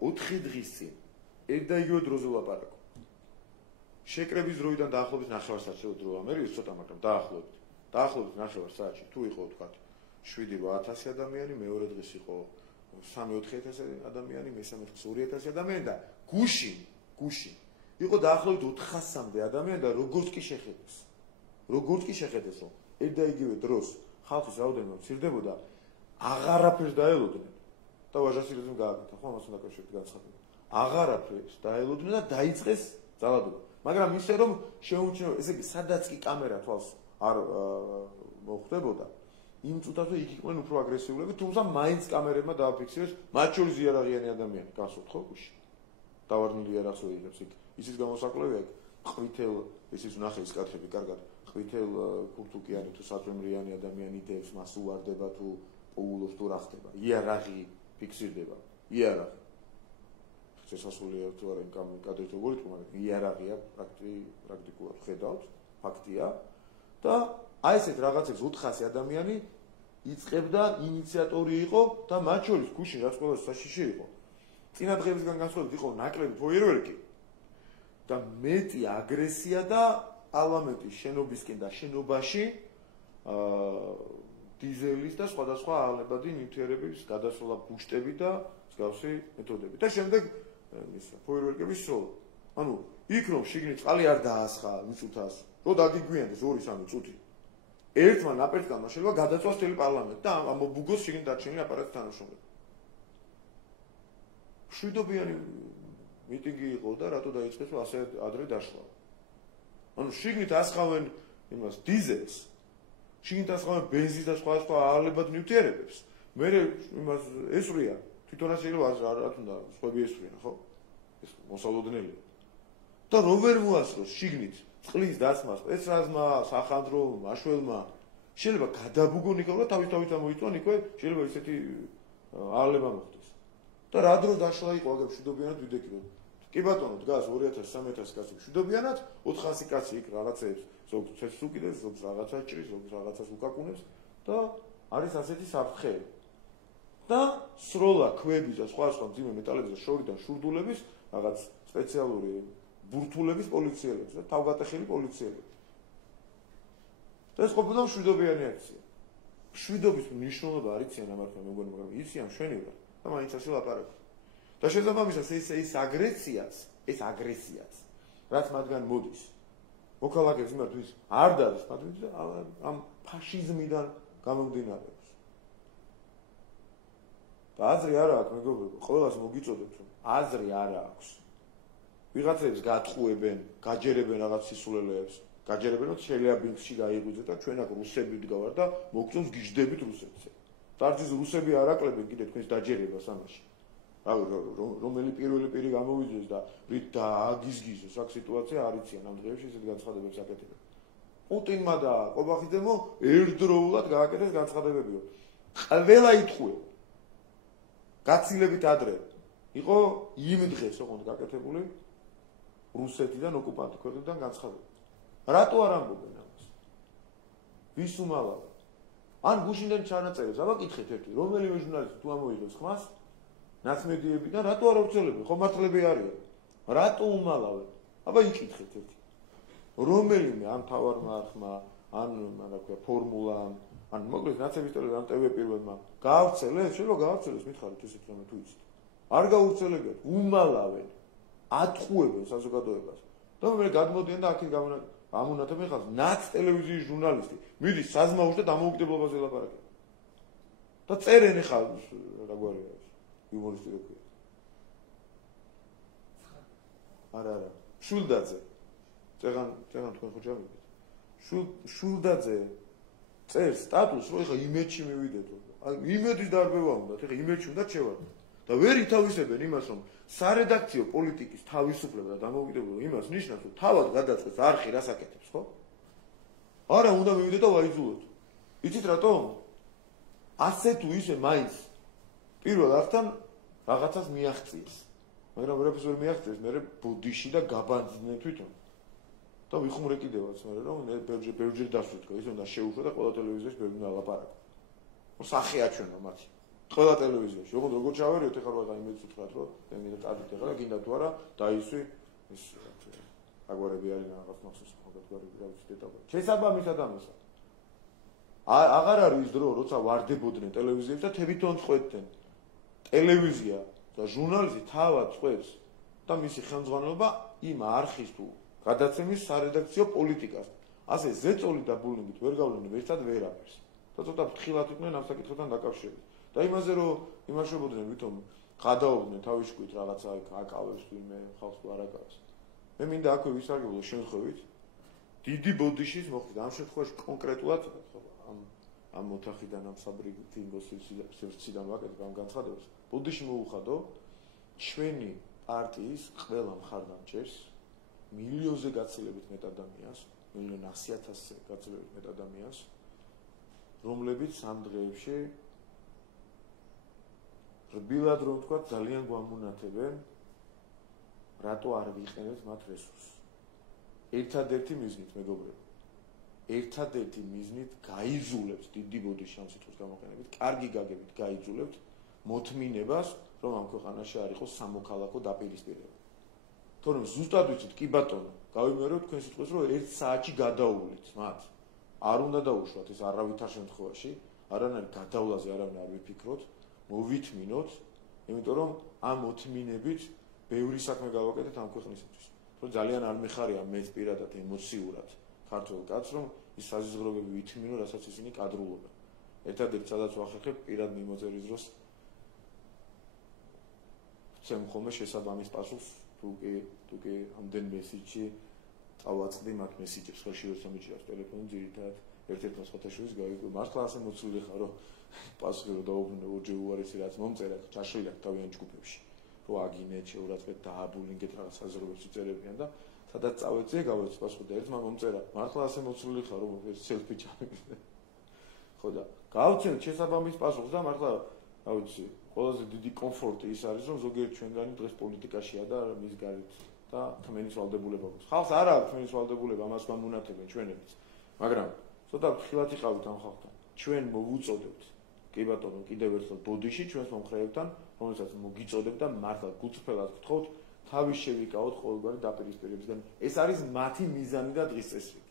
4 დღის წინ ერთ და იგივე დროზე ვლაპარაკობ. შეკრების დროიდან დაახლოებით 9 საათზე დრო ამერიკის ცოტა, მაგრამ დაახლოებით 9 საათში თუ იყო თქვა 7-8 ადამიანი, მეორე დღეს იყო 3-4 ადამიანი, მესამე დღეს 2000 ადამიანი და გუშინ იყო დაახლოებით 400-მდე ადამიანი და როგორც კი შეხედეს, რომ ერთ და იგივე დროს ხალხის რაოდენობა მცირდებოდა, აღარაფერს დაელოდნენ და ვაჟასილიზმი გააკეთა, ხო ამასთან დაკავშირებით განცხადება. აღარაფერს დაელოდნენ და დაიწყეს ძალადობა. მაგრამ ისე რომ შეუმჩნევა, ესე იგი, სადაც კი კამერა თვალს არ მოხვდებოდა, იმ წუთაზე იქ იყვნენ უფრო აგრესიულები, თუმცა მაინც კამერებმა დააფიქსირეს, მათ შორის იარაღიანი ადამიანი, გასვოთ ხო გუში. დავარნილი იარაღს ვიღებს იქ. ისიც გამოსაკლევია იქ, ყვითელ, ისიც ვნახე ის კადრები კარგად, ყვითელ ქურთუკიანი თუ საწვემრიანი ადამიანი დევს, მას უვარდება თუ პოულობს თუ რა ხდება. იარაღი ფიქსირდება. იარაღი. შესასრულია თუ არა იმ კადრით როგორ იყო, მაგრამ იარაღია პრაქტიკულად ხედავთ, ფაქტია და აი ესეთ რაღაცებს 400 ადამიანი იწყებდა, ინიციატორი იყო და მათ შორის გუშინ რაც ყველაზე საშიში იყო. წინა დღეებისგან განსხვავებით იყო ნაკლები ფოიერვერკი და მეტი აგრესია და პარლამენტის შენობისკენ და შენობაში დიზელის და სხვადასხვა აღლებადი ნივთიერების გადასვლა ბუშტები და მსგავსი მეთოდები. და შემდეგ ფოიერვერკების სროლა. ანუ იქ რომ შიგნით წყალი არ დაასხა მიწუთას, რომ დაგიგვიანდეს 2-3 წუთი. ერთმა ნაპერტკალმა შეიძლება გადაწვას მთელი პარლამენტი და ამობუგოს შიგნით დარჩენილი აპარატის თანამშრომლები. მშვიდობიანი მიტინგი იყო და რატო დაიწყეს რომ ასე ადრე დაშლა. ანუ შიგნით ასხავენ იმას დიზელს, შიგნით ასხავენ ბენზინს და სხვა ალებად ნივთიერებებს. მე იმას ესვრია, თვითონაც შეიძლება რა თქმა უნდა, სხვები ესვრიან, ხო? ეს მოსალოდნელია. და რომ ვერ მოასწროს შიგნით წყლის დასმას, სპეცრაზმა, სახანძრო, მაშველმა, შეიძლება გადაბუგონ იქ და თავის ამოიწვან იქვე, შეიძლება ისეთი ალება მოხდეს. და რა დროს დაშლა იყო აგერ მშვიდობიანად ვიდექი. კი ბატონო, დგას 2000-3000 კაცი მშვიდობიანად, 400 კაცი იქ რაღაცებს, ზოგ ცეცხლს უკიდებს, ზოგ რაღაცას ჭრის, ზოგ რაღაცას უკაკუნებს და არის ასეთი საფრთხე. და სროლა ქვების და სხვა მძიმე მეტალების შორიდან შურდულების რაღაც სპეციალური ბურთულების პოლიციელებს და თავგატეხილი პოლიციელები. და ეს ყოფილა მშვიდობიანი აქცია. მშვიდობის მნიშვნელობა არ იციან ამათმა მეგონი, მაგრამ იციან მშვენივრად და მაინც ასე ლაპარაკობენ. და შესაბამისად ეს აგრესიაც, რაც მათგან მოდის, მოქალაქეებს იმათთვის არ დადის, მათთვის ამ ფაშიზმიდან გამომდინარეობს. და აზრი არ აქვს მეგობრებო, ყველას მოგიწოდებთ, რომ აზრი არ აქვს. ვიღაცებს გატყუებენ, გაჯერებენ რაღაც სისულელეებს, გაჯერებენ, რომ ჩელიაბინსკში გაიღვიძეთ და ჩვენ აქ რუსები ვდგავარ და მოგწონს გიждდებით რუსეთზე. დარწის რუსები არ აკლებენ კიდე თქვენს დაჯერებას ამაში. რომელი პირველი პირი გამოვიდეს და რით დააგიზგიზოს აქ სიტუაცია არ იციან ამ დღეებში ესეთ განცხადებებს აკეთებენ. პუტინმა და ყობახიძემო ერთდროულად გააკეთეს განცხადებებიო. ყველა ითხოვება. გაცილებით ადრე იყო იმ დღეს ოღონდ გაკეთებული რუსეთიდან ოკუპანტ ქვეყნიდან განცხადება. რატო არ ამბობენ ამას? ვის უმალავენ? ან გუშინდან ჩანაწერებს, აბა კითხეთ ერთი, რომელიმე ჟურნალისტი თუ ამოიღებს ხმას, ნაცმედიებიდან რატო არ აუცილებენ? ხო მართლები არიან. რატო უმალავენ? აბა იკითხეთ ერთი. რომელიმე ამ თავარმარხმა, ან რა ქვია, ფორმულამ, ან მოკლედ ნაცების ტელევიზია ამ ტევე პირველმა გაავრცელეს, შეიძლება გაავრცელოს, მითხარით ესეთ რამე თუ იცით. არ გაავრცელებიათ, უმალავენ, ატყუებენ საზოგადოებას. და მე გადმოდიან და აქეთ ამონათებენ ხალხს, ნაც ტელევიზიის ჟურნალისტი, მიდის საზმაუში და დამოუკიდებლობაზე ლაპარაკობს. და წერენ ხა რა გვარია ეს, იუმორისტი რო ქვია. არა, შულდაძე. წეგან თქვენ ხო ჯამებით. შულდაძე წერს სტატუსს, რომ ეხა იმედში მივიდეთო. აი იმედის დარბევა უნდა, ეხა იმედში უნდა შევარდო. და ვერ ითავისებენ იმას, რომ სარედაქციო პოლიტიკის თავისუფლება და დამოუკიდებლობა იმას ნიშნავს, რომ თავად გადაწყვეტს არხი რას აკეთებს, ხო? არა, უნდა მივიდეთ და ვაიძულოთ. იცით რატომ? ასე თუ ისე მაინც პირველ არხთან რაღაცას მიაღწიეს. მაგრამ ვერაფერს ვერ მიაღწიეს, მე ბუდიში და გაბანძდნენ თვითონ. და ვიხუმრე კიდევაც, მე რომ ბევრჯერ დასვეთქო, ისე უნდა შეუშვა და ყველა ტელევიზიაში ბევრი უნდა ლაპარაკო. სახე აჩვენა მათი. ყველა ტელევიზიაში, ოღონდ როგორ ჩავერიოთ, ეხლა რა იმედს უთხრათ, რომ მე მინდა წადით ეხლა, გინდა თუ არა, დაისვი ეს აგვარები არის რაღაც მახსოვს, აგვარები რა ვიცი დეტალი. შესაბამისად ამისა. აღარ არის დრო, როცა ვარდებოდნენ ტელევიზიებს და თვითონ წყვეტდნენ. ტელევიზია და ჟურნალისტი თავად წყვეტს და მისი ხელმძღვანელობა იმ არხის თუ გადაცემის სარედაქციო პოლიტიკას. ასე ზეწოლი და ბულნებით ვერ გავლენენ ერთად ვერაფერს. და ცოტა ფრთხილად იყვნენ ამ საკითხთან დაკავშირებით. და იმაზე რომ იმაშობოდნენ ვითომ გადაობდნენ თავის შუქით რაღაცა აკავებს ვინმე ხალხს თუ არ აკავს. მე მინდა აქვე ვისარგებლო შემთხვევით დიდი ბოდიშის მოხდა ამ შემთხვევაში კონკრეტულად ამ ოთახიდან ამ საბრიგინგოს სივრციდან ვაკეთებ ამ განცხადებას. ბოდიში მოუხადო ჩვენი პარტიის ყველა მხარდამჭერს მილიონზე გაცილებით მეტ ადამიანს, 1,100,000-ზე გაცილებით მეტ ადამიანს, რომლებიც ამ დღეებში რბილად რომ თქვა ძალიან გვამონათებენ რატო არ ვიყენებთ მათ რესურსს. ერთადერთი მიზნით მეგობრებო, ერთადერთი მიზნით გაიძულებთ დიდი ბოდიში ამ სიტყვის გამოყენებით, კარგი გაგებით გაიძულებთ მოთმინებას, რომ ამ ქვეყანაში არ იყოს სამოქალაქო დაპირისპირება. თორემ ზუსტად ვიცით, კი ბატონო, გავიმეორებ თქვენ სიტყვას, რომ 1 საათში გადაუვლით მათ. არ უნდა დაუშვათ ეს არავითარ შემთხვევაში, არანაირ გადავლაზე არავინ არ ვიფიქროთ, მოვითმინოთ, იმიტომ რომ ამ მოთმინებით ბევრი საქმე გავაკეთეთ ამ ქვეყნისათვის. რომ ძალიან არ მეხარია მეც პირადად ემოციურად ქართულ კაცს, რომ ის საზღვრები ვითმინო, რასაც ისინი კადრულობენ. ერთადერთი სადაც ვახერხებ პირად მიმოწერის დროს ვცემ ხოლმე შესაბამის პასუხს, თუ კი ამდენ მესიჯი წავაწყდი მათ მესიჯებს, ხელში ვერ სამიჯრავს ტელეფონი ძირითადად ერთ-ერთმა სხვათაშორის გავიკვირდი, მართლა ასე მოცული ხარ, რომ პასუხი რომ დაუბრუნო ორჯერ უარესი რაც მომწერა, ჩაშლილად თავიანთ ჯგუფებში, რომ აგინეთ, შეურაცხეთ, დააბულინგეთ რაღაც საზრობებს იწერებიან და სადაც წავეწიე, გავეცი პასუხი და ერთმა მომწერა, მართლა ასე მოცული ხარ, რომ სელფი ჩამიგდე. ხო და გავცემთ შესაბამის პასუხს და მართლა რა ვიცი, ყველაზე დიდი კომფორტი ის არის, რომ ზოგიერთ ჩვენგანი დღეს პოლიტიკაშია და მის გარეთ და თმენის ვალდებულება გვაქვს. ხალხს არ აქვს თმენის ვალდებულება, ამას გამონათებენ ჩვენებიც. მაგრამ ცოტა ფრთხილად იყავით ამ ხალხთან. ჩვენ მოვუწოდებთ, კი ბატონო, კიდევ ერთხელ ბოდიში ჩვენს მომხრეებთან, რომელსაც მოგიწოდებთ და მართლა გულწრფელად გთხოვთ, თავის შევიკავოთ ყოველგვარი დაპირისპირებისგან. ეს არის მათი მიზანი და დღის წესრიგი.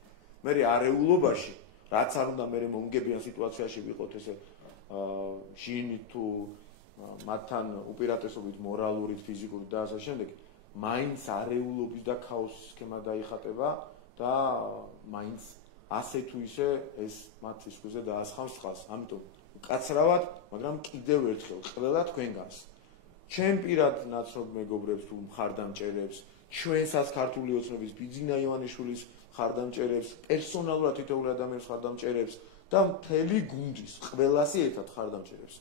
მე არეულობაში, რაც არ უნდა მე მომგებიან სიტუაციაში ვიყოთ ესე ჟინით თუ მათთან უპირატესობით მორალურით, ფიზიკურით და ასე შემდეგ, მაინც არეულობის და ქაოსის სქემა დაიხატება და მაინც ასე თუ ისე ეს მათ სისხლზე დაასხამს ხალხს. ამიტომ უკაცრავად, მაგრამ კიდევ ერთხელ ყველა თქვენგანს ჩემ პირად ნაცნობ მეგობრებს თუ მხარდამჭერებს, ჩვენსაც ქართული ოცნების ბიძინა ივანიშვილის მხარდამჭერებს, პერსონალურად თითოეულ ადამიანს მხარდამჭერებს და მთელი გუნდის ყველასი ერთად მხარდამჭერებს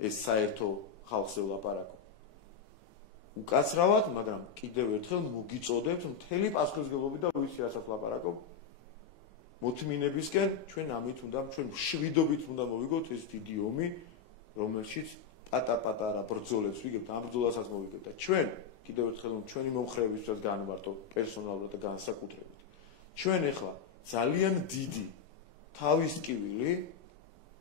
ეს საერთო ხალხზე ვლაპარაკო. უკაცრავად, მაგრამ კიდევ ერთხელ მოგიწოდებთ მთელი პასუხისმგებლობით და ვიცი რასაც ვლაპარაკობ. მოთმინებისკენ ჩვენ ამით უნდა, ჩვენ მშვიდობით უნდა მოვიგოთ ეს დიდი ომი, რომელშიც პატარ-პატარა ბრძოლებს ვიგებთ, ამ ბრძოლასაც მოვიგებთ და ჩვენ კიდევ ერთხელ ჩვენი მომხრეებისთვის განვარტო პერსონალურად და განსაკუთრებით. ჩვენ ახლა ძალიან დიდი თავის ტკივილი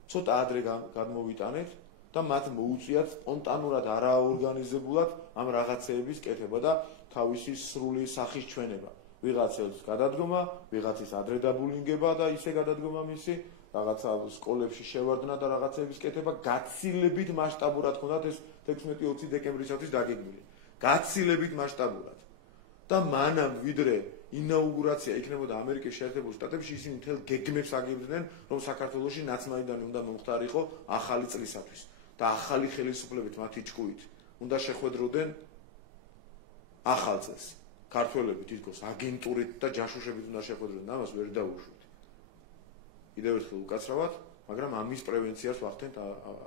ცოტა ადრე გადმოვიტანეთ და მათ მოუწიათ სპონტანურად არაორგანიზებულად ამ რაღაცეების კეთება და თავისი სრული სახის ჩვენება. ვიღაცებს გადადგომა, ვიღაცის ადრე დაბულინგება და ისე გადადგომა მისი, რაღაცა სკოლებში შევარდნა და რაღაცების კეთება გაცილებით მასშტაბურად ხონდათ ეს 16-20 დეკემბრისათვის დაგეგმილი. გაცილებით მასშტაბურად. და მანამ ვიდრე ინაუგურაცია იქნებოდა ამერიკის შეერთებულ შტატებში, ისინი მთელ გეგმებს აგებდნენ, რომ საქართველოში ნაცმაიდანი უნდა მომხდარიყო ახალი წლისათვის და ახალი ხელისუფლებით მათი ჭკუით უნდა შეხვედროდნენ ახალ წელს. ქართველები თითქოს აგენტურით და ჯაშუშებით უნდა შეხვედროდნენ, ამას ვერ დაუშვით. კიდევ ერთხელ უკაცრავად, მაგრამ ამის პრევენციას ვახდენთ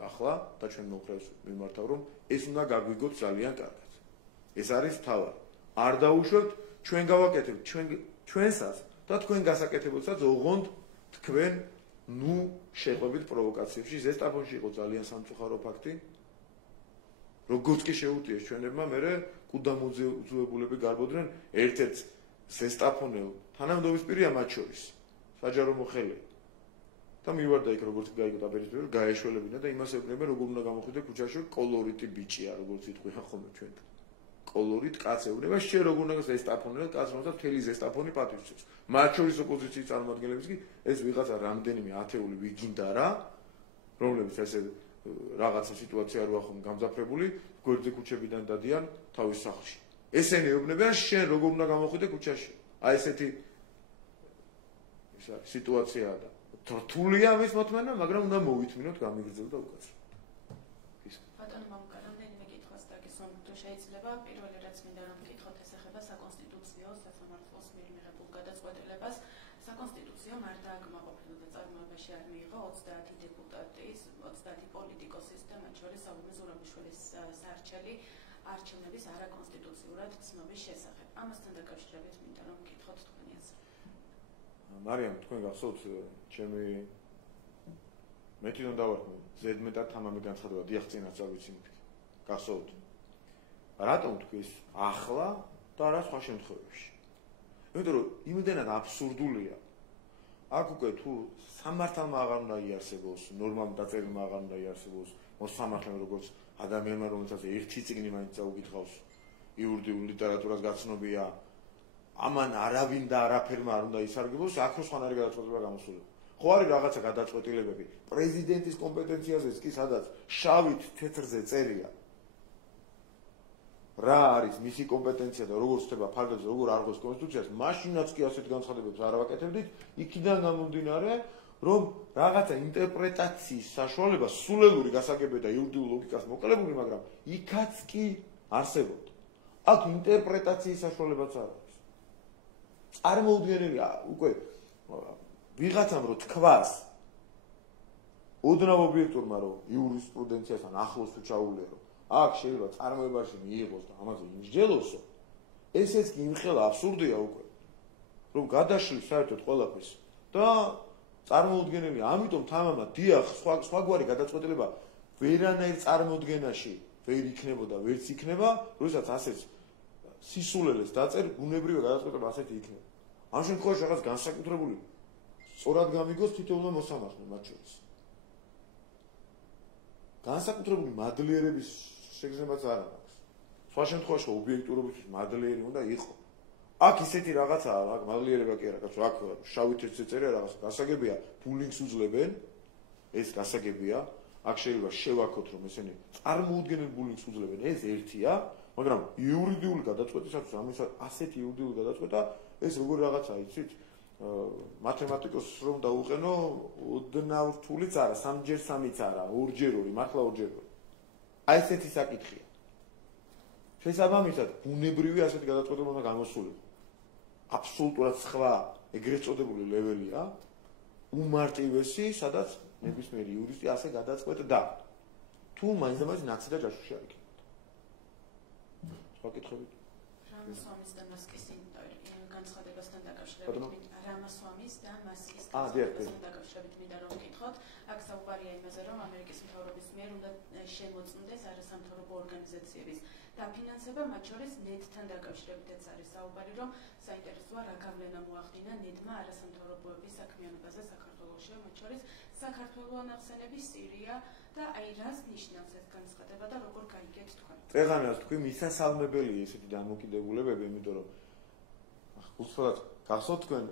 ახლა და ჩვენ მომხრეებს მიმართავ, რომ ეს უნდა გაგვიგოთ ძალიან კარგად. ეს არის თავი. არ დაუშვებთ, ჩვენ გავაკეთებთ ჩვენსაც და თქვენ გასაკეთებელსაც ოღონდ თქვენ შეყვებით პროვოკაციებში. ზესტაფონში იყო ძალიან სამწუხარო ფაქტი. როგორც კი შეუტიეს ჩვენებმა, მერე კუდამოძუებულები გარბოდნენ ერთ-ერთ ზესტაფონელ თანამდებობის პირია მათ შორის, საჯარო მოხელე. და მივარდა იქ როგორც გაიგო დაპირისპირება, გაეშველებინა და იმას ეუბნებიან, როგორ უნდა გამოხვიდე ქუჩაში, კოლორიტი ბიჭია, როგორც იტყვიან ხოლმე ჩვენ. კოლორიტ კაც ეუბნება, შენ როგორ უნდა ზესტაფონელ კაც, რომელსაც მთელი ზესტაფონი პატივისცემს. მათ შორის ოპოზიციის წარმომადგენლებიც კი ეს ვიღაცა რამდენიმე ათეული ვიგინდა რა, რომლებიც ესე რაღაცა სიტუაცია როა ხომ გამძაფრებული, გვერდზე ქუჩებიდან დადიან თავის სახლში. ესენი ეუბნებიან, შენ როგორ უნდა გამოხვიდე ქუჩაში. აი ესეთი სიტუაციაა და რთულია ამის მოთმენა, მაგრამ უნდა მოვითმინოთ, გამიგრძელოთ და უკაცრავთ. ბატონო მამუკა, რამდენიმე კითხვას დაგესვამ, თუ შეიძლება, პირველი რაც მინდა რომ ვკითხოთ, ეს ეხება საკონსტიტუციო სასამართლოს მიერ მიღებულ გადაწყვეტილებას. საკონსტიტუციო მარტააკმაყოფილო და წარმოებაში არ მიიღო 30 დეპუტატის, 30 პოლიტიკოსის და მათ შორის საუბნე ზურაბიშვილის საარჩელი არჩევნების არაკონსტიტუციურად ცნობის შესახებ. ამასთან დაკავშირებით მინდა რომ ვკითხოთ თქვენი აზრი. მარიამ, თქვენ გახსოვთ ჩემი მე თვითონ დავარქმევ ზედმეტად თამამი განცხადება, დიახ, წინაც ავიცი. გახსოვთ? რატომ თქვის ახლა და რა სხვა შემთხვევებში? იმიტომ რომ იმდენად აბსურდულია. აქ უკვე თუ სამართალმა აღარ უნდა იარსებოს, ნორმამ დაწერილმა აღარ უნდა იარსებოს, მოსამართლემ როგორც ადამიანმა, რომელსაც ერთი წიგნი მაინც წაუკითხავს, იურიდიულ ლიტერატურას გაცნობია, ამან არავინ და არაფერმა არ უნდა ისარგებლოს, აქ რო სხვანაირი გადაწყვეტილება გამოსულიყო. ხო არის რაღაცა გადაწყვეტილებები პრეზიდენტის კომპეტენციაზეც კი, სადაც შავით თეთრზე წერია რა არის მისი კომპეტენცია და როგორ ხდება ფარგლებზე, როგორ არღოს კონსტიტუციას, მაშინაც კი ასეთ განცხადებებს არ ვაკეთებდით, იქიდან გამომდინარე, რომ რაღაცა ინტერპრეტაციის საშუალება სულელური გასაგებია და იურიდიულ ლოგიკას მოკლებული, მაგრამ იქაც კი არსებობდა. აქ ინტერპრეტაციის საშუალებაც არ არის. წარმოუდგენელია უკვე ვიღაცამ რო თქვას ოდნავ ობიექტურმა რომ იურისპრუდენციასთან ახლოს თუ ჩაუვლია რომ აქ შეიძლება წარმოებაში მიიღოს და ამაზე იმსჯელოსო, ესეც კი იმხელა აბსურდია უკვე, რომ გადაშლის საერთოდ ყველაფერს და წარმოუდგენელია, ამიტომ თამამად დიახ, სხვაგვარი გადაწყვეტილება ვერანაირ წარმოდგენაში ვერ იქნებოდა, ვერც იქნება, როდესაც ასეც სისულელეს დაწერ, ბუნებრივი გადაწყვეტილება ასეთი იქნება. ამ შემთხვევაში რაღაც განსაკუთრებული სწორად გამიგოს თითოეულმა მოსამართლემ მათ შორის. განსაკუთრებული მადლიერების შეგრძნებაც არ აქვს. სხვა შემთხვევაში ობიექტურობისთვის მადლიერი უნდა იყო. აქ ისეთი რაღაცაა, აქ მადლიერება კი არა, კაცო, აქ შავით ერთზე წერია რაღაც, გასაგებია, ბულინგს უძლებენ, ეს გასაგებია, აქ შეიძლება შევაქოთ, რომ ესენი წარმოუდგენელ ბულინგს უძლებენ, ეს ერთია, მაგრამ იურიდიული გადაწყვეტისათვის ამისა ასეთი იურიდიული გადაწყვეტა, ეს როგორი რაღაცაა, იცით? მათემატიკოსს რომ დაუყენო, ოდნავ რთულიც არა, 3x3-იც არა, 2x2, მართლა 2x2. აი ესეთი საკითხია. შესაბამისად, ბუნებრივი ასეთი გადაწყვეტილება უნდა გამოსულიყო. აბსოლუტურად სხვა ეგრეთ წოდებული ლეველია, უმარტივესი, სადაც ნებისმიერი იურისტი ასე გადაწყვეტდა. თუ მაინც ნაცი და ჯაშუში არ იქნებოდა. სხვა კითხვები? რამასვამის და მასკის განცხადებასთან დაკავშირებით, რამასვამის და მასკის განცხადებასთან დაკავშირებით მინდა რომ ვკითხოთ, აქ საუბარია იმაზე, რომ ამერიკის მთავრობის მიერ უნდა შემოწმდეს არასამთავრობო ორგანიზაციების დაფინანსება, მათ შორის ნეტთან დაკავშირებითაც არის საუბარი, რომ საინტერესოა რა გავლენა მოახდინა ნეტმა არასამთავრობოების საქმიანობაზე საქართველოში, მათ შორის საქართველოს ნახსენები, სირია და აი რას ნიშნავს ეს განცხადება და როგორ გაიგეთ თქვენ? წეღანას თქვი მისასალმებელია ესეთი დამოკიდებულებები, იმიტომ რომ უცბად გახსოვთ თქვენ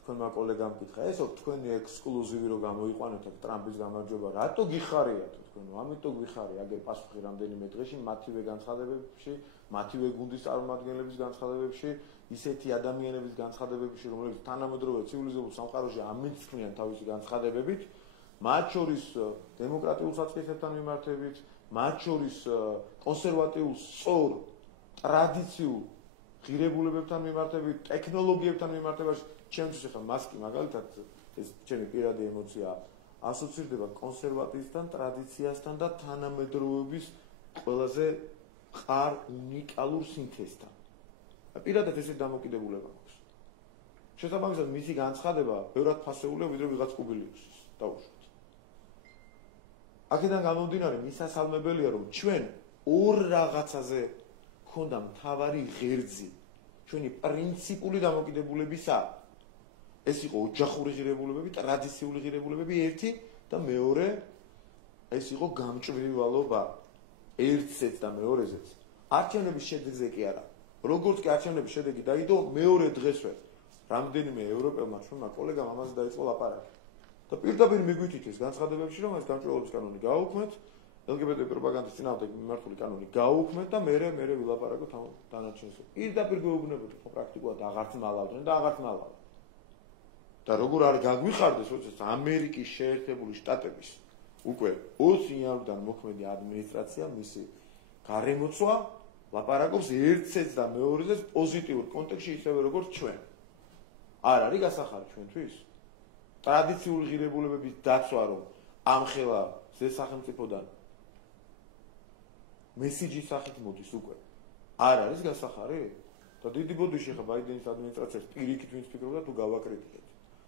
თქვენმა კოლეგამ კითხა, ესო თქვენი ექსკლუზივი რო გამოიყვანეთ ტრამპის გამარჯვება, რატო გიხარიათ თქვენ? ამიტომ გიხარი, აგერ პასუხი რამდენიმე დღეში მათივე განცხადებებში, მათივე გუნდის წარმომადგენლების განცხადებებში, ისეთი ადამიანების განცხადებებში, რომლებიც თანამედროვე ცივილიზებულ სამყაროში ამიცნიან თავისი განცხადებებით, მათ შორის დემოკრატიულ საწყისებთან მიმართებით, მათ შორის კონსერვატიულ სწორ ტრადიციულ ღირებულებებთან მიმართებით, ტექნოლოგიებთან მიმართებაში, ჩემთვის ახლა მასკი მაგალითად ეს ჩემი პირადი ემოციაა, ასოცირდება კონსერვატიზმთან, ტრადიციასთან და თანამედროვეობის ყველაზე ყარ უნიკალურ სინთეზთან. პირადად ესეთი დამოკიდებულება აქვს. შესაბამისად, მისი განცხადება ბევრად ფასეულია, ვიდრე ვიღაც კუბილიუსის დაუშვათ. აქედან გამომდინარე, მისასალმებელია, რომ ჩვენ ორ რაღაცაზე ქონდა მთავარი ღერძი, ჩვენი პრინციპული დამოკიდებულებისა. ეს იყო ოჯახური ღირებულებები, ტრადიციული ღირებულებები ერთი და მეორე ეს იყო გამჭვირვალობა ერთზეც და მეორეზეც. არჩევნების შედეგზე კი არა. როგორც კი არჩევნების შედეგი დაიდო, მეორე დღესვე რამდენიმე ევროპელმა ჩვენმა კოლეგამ ამაზე დაიწყო ლაპარაკი. და პირდაპირ მიგვითით ეს განცხადებებში, რომ ეს გამჭვირვალობის კანონი გააუქმეთ, LGBT პროპაგანდის წინააღმდეგ მიმართული კანონი გააუქმეთ და მე ვილაპარაკოთ ამ დანარჩენზე. პირდაპირ გვეუბნებოდი, ხო პრაქტიკულად აღარც მალავდნენ და აღარც მალავდნენ. და როგორ არ გაგვიხარდეს, როდესაც ამერიკის შეერთებული შტატების უკვე 20 იარდან მოქმედი ადმინისტრაცია მისი გარემოცვა ლაპარაკობს ერთზეც და მეორეზეც პოზიტიურ კონტექსტში ისევე როგორც ჩვენ. არ არის გასახარი ჩვენთვის? ტრადიციული ღირებულებების დაცვა რომ ამხელა სახელმწიფოდან მესიჯის სახით მოდის უკვე. არ არის გასახარი? და დიდი ბოდიში ხა ბაიდენის ადმინისტრაციას პირიქით ვინც ფიქრობდა თუ გავაკრიტიკეთ.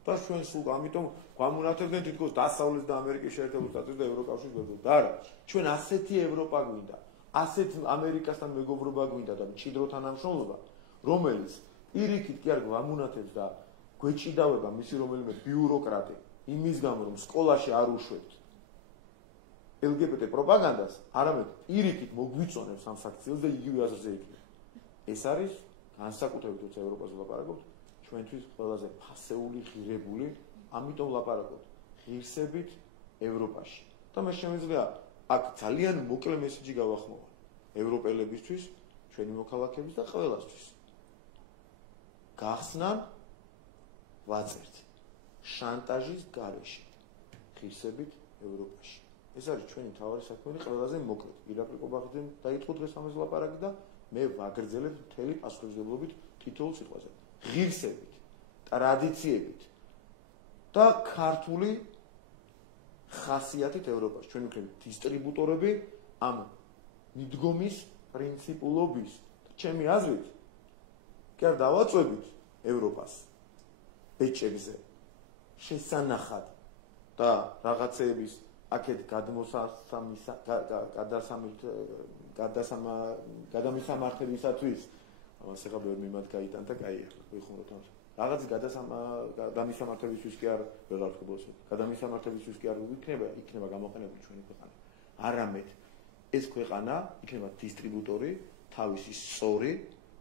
და ჩვენ სულ ამიტომ გვამონათებდნენ თითქოს დასავლეთ და ამერიკის შეერთებულ შტატებს და ევროკავშირს გვერდით. და არა, ჩვენ ასეთი ევროპა გვინდა, ასეთ ამერიკასთან მეგობრობა გვინდა და მჭიდრო თანამშრომლობა, რომელიც პირიქით კი არ გვამონათებს და გვეჭიდავება მისი რომელიმე ბიუროკრატი იმის გამო რომ სკოლაში არ უშვებთ LGBT პროპაგანდას, არამედ პირიქით მოგვიწონებს ამ საქციელს და იგივე აზრზე იქნება. ეს არის განსაკუთრებით როცა ევროპაზე ვლაპარაკობთ, ჩვენთვის ყველაზე ფასეული ღირებული, ამიტომ ვლაპარაკობთ ღირსებით ევროპაში. და მე შემიძლია აქ ძალიან მოკლე მესიჯი გავახმოვან ევროპელებისთვის, ჩვენი მოქალაქეების და ყველასთვის. გახსნან ვაწერთ შანტაჟის გარეშე ღირსებით ევროპაში. ეს არის ჩვენი თავარი საქმე და ყველაზე მოკლედ. ირაკლი ყობახიძემ დაიწყო დღეს ამაზე ლაპარაკი და მე ვაგრძელებ მთელი პასუხისმგებლობით თითოეულ სიტყვაზე. ღირსებით, ტრადიციებით და ქართული ხასიათით ევროპაში. ჩვენ ვიქნებით დისტრიბუტორები ამ მიდგომის პრინციპულობის. ჩემი აზრით, კი არ დავაწვევით ევროპას ბეჭებზე შესანახად და რაღაცეების აქეთ გადამისამართებისათვის ამას ახლა ბევრი მიმად გაიტანდა, კაი ახლა ვიხმაროთ ამას. რაღაც გადამისამართებისთვის კი არ ვეღარ ვთქვი, გადამისამართებისთვის კი არ იქნება გამოყენებული ჩვენი ქვეყანა. არამედ ეს ქვეყანა იქნება დისტრიბუტორი თავისი სწორი,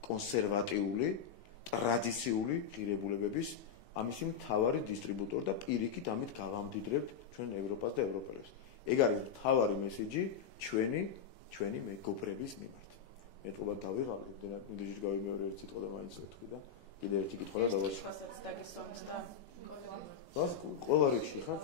კონსერვატიული, ტრადიციული ღირებულებების ამისი მთავარი დისტრიბუტორი და პირიქით ამით გავამდიდრებთ ჩვენ ევროპას და ევროპელებს. ეგ არის მთავარი მესიჯი ჩვენი მეგობრების მიმართ. მეტყობა დავიღალე, უდეში გავიმეორე ერთ სიტყვა და მაინც ვეთქვი და კიდე ერთი კითხვა და დავაჩვენე. ყველა რიგში ხარ?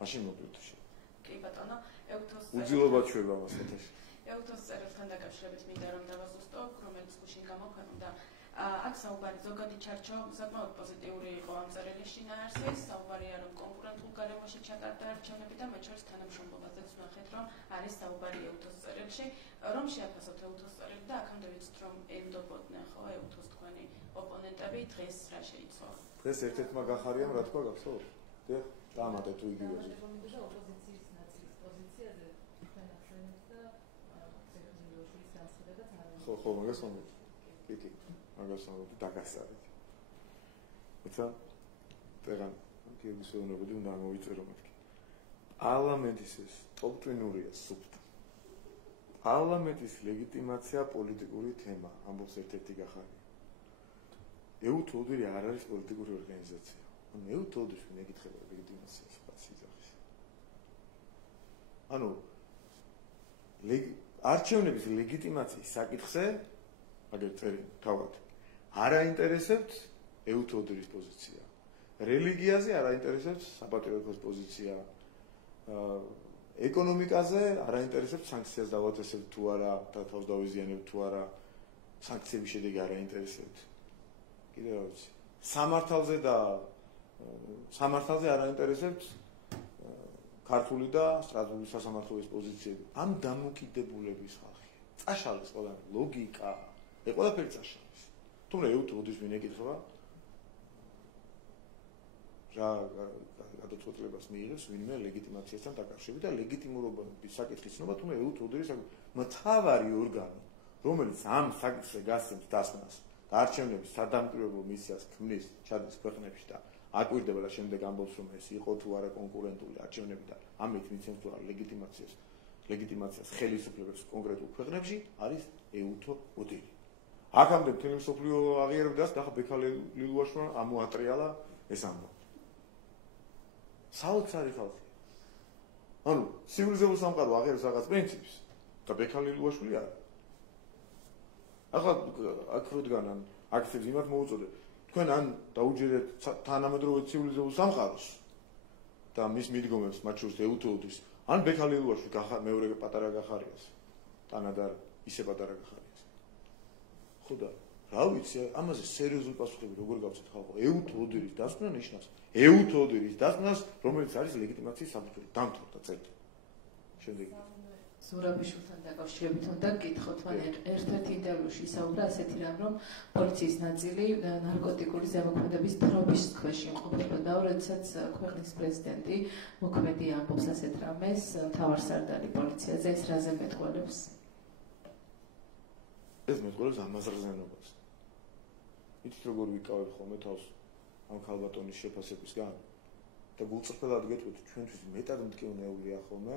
მაშინ მოკლედ შე. კი ბატონო, ეუთოს უძილობა ჩვება მას ეთერში. ეუთოს წერილთან დაკავშირებით მინდა რომ დავაზუსტო, რომელიც გუშინ გამოქვეყნდა. აქ საუბარი ზოგადი ჩარჩო საკმაოდ პოზიტიური იყო ამ წერილის შინაარსის, საუბარია რომ კონკურენტულ გარემოში ჩატარდა არჩევნები და მათ შორის თანამშრომლობაზეც ვნახეთ რომ არის საუბარი ეუთოს წერილში, რომ შეაფასოთ ეუთოს წერილი და აქამდე ვიცით რომ ენდობოდნენ ხო ეუთოს თქვენი ოპონენტები, დღეს რა შეიცვალა? დღეს ერთ-ერთმა გახარიამ რა თქვა გახსოვთ? დიახ, დამატე თუ იგივე. ოპოზიციის ნაწილის პოზიციაზე თქვენ ახსენებთ და ტექნოლოგიის განსხვავებაც არ არის. ხო, მაგას ვამბობ. კი. მაგას ვამბობ დაგასწრებით. თუმცა ეგან გიორგის ეუბნებოდი უნდა მოვიწერო მეთქი. პარლამენტის ეს ტოპტვინურია სუფთა. პარლამენტის ლეგიტიმაცია პოლიტიკური თემა, ამბობს ერთ-ერთი გახარია. ეუთოდირი არ არის პოლიტიკური ორგანიზაცია. ანუ ეუთოდირი მეკითხება ლეგიტიმაციას ხაცი. ანუ არჩევნების ლეგიტიმაციის საკითხზე აგერ წერი თავად არ აინტერესებთ ეუთოდირის პოზიცია. რელიგიაზე არ აინტერესებთ საპატრიარქოს პოზიცია. ეკონომიკაზე არ აინტერესებთ სანქციას დავაწესებთ თუ არა და თავს დავიზიანებთ თუ არა. სანქციების შედეგი არ აინტერესებთ. კიდე რა ვიცი. სამართალზე არ აინტერესებთ ქართული და სტრასბურგის სასამართლოების პოზიციები. ამ დამოკიდებულების ხალხია. წაშალის ყველა ლოგიკა, ყველაფერი წაშალის. თუმცა ეუთოდის ვინ ეკითხება? რა გადაწყვეტილებას მიიღებს ვინმე ლეგიტიმაციასთან დაკავშირებით და ლეგიტიმურობის საკითხის ცნობა თუმცა ეუთოდის მთავარი ორგანო, რომელიც ამ საკითხზე გასცემს დასკვნას და არჩევნების სადამკვირვებლო მისიას ქმნის ჩადის ქვეყნებში და აკვირდება და შემდეგ ამბობს რომ ეს იყო თუ არა კონკურენტული არჩევნები და ამით მიცემს თუ არა ლეგიტიმაციას ხელისუფლებას კონკრეტულ ქვეყნებში არის ეუთოდირი. აქამდე მთელი მსოფლიო აღიარებდა და ახლა ბექა ლილუაშვილმა ამოატრიალა ეს ამბავი. საოცარი ხალხი. ანუ ცივილიზებული სამყარო აღიარებს რაღაც პრინციპს და ბექა ლილუაშვილი არა. ახლა აქ როდგან აქციებს იმათ მოუწოდე თქვენ ან დაუჯერეთ თანამედროვე ცივილიზებულ სამყაროს და მის მიდგომებს მათ შორის ეუთოდის ან ბექა ლილუაშვილი მეორე პატარა გახარიას თანადარ ისე პატარა გახარიას. ხო და რა ვიცი ამაზე სერიოზული პასუხები როგორ გავცეთ ხალხო ეუთოდირის დასკვნა ნიშნავს ეუთოდირის დასკვნას რომელიც არის ლეგიტიმაციის საფუძველი დამთავრდა წერტი. შემდეგი ზურაბიშვილთან დაკავშირებით უნდა გითხოთ, მან ერთ-ერთ ინტერვიუში ისაუბრა ასეთი რამ, რომ პოლიციის ნაწილი ნარკოტიკული ზემოქმედების თხრობის ქვეშ იმყოფებოდა, როდესაც ქვეყნის პრეზიდენტი მოქმედი ამბობს ასეთ რამეს მთავარსარდალი პოლიციაზე, ეს რაზე მეტყველებს? ეს მეტყველებს ამაზრზენობას. იცით როგორ ვიკავებ ხოლმე თავს ამ ქალბატონის შეფასებისგან და გულწრფელად გეტყვით ჩვენთვის მეტად მტკივნეულია ხოლმე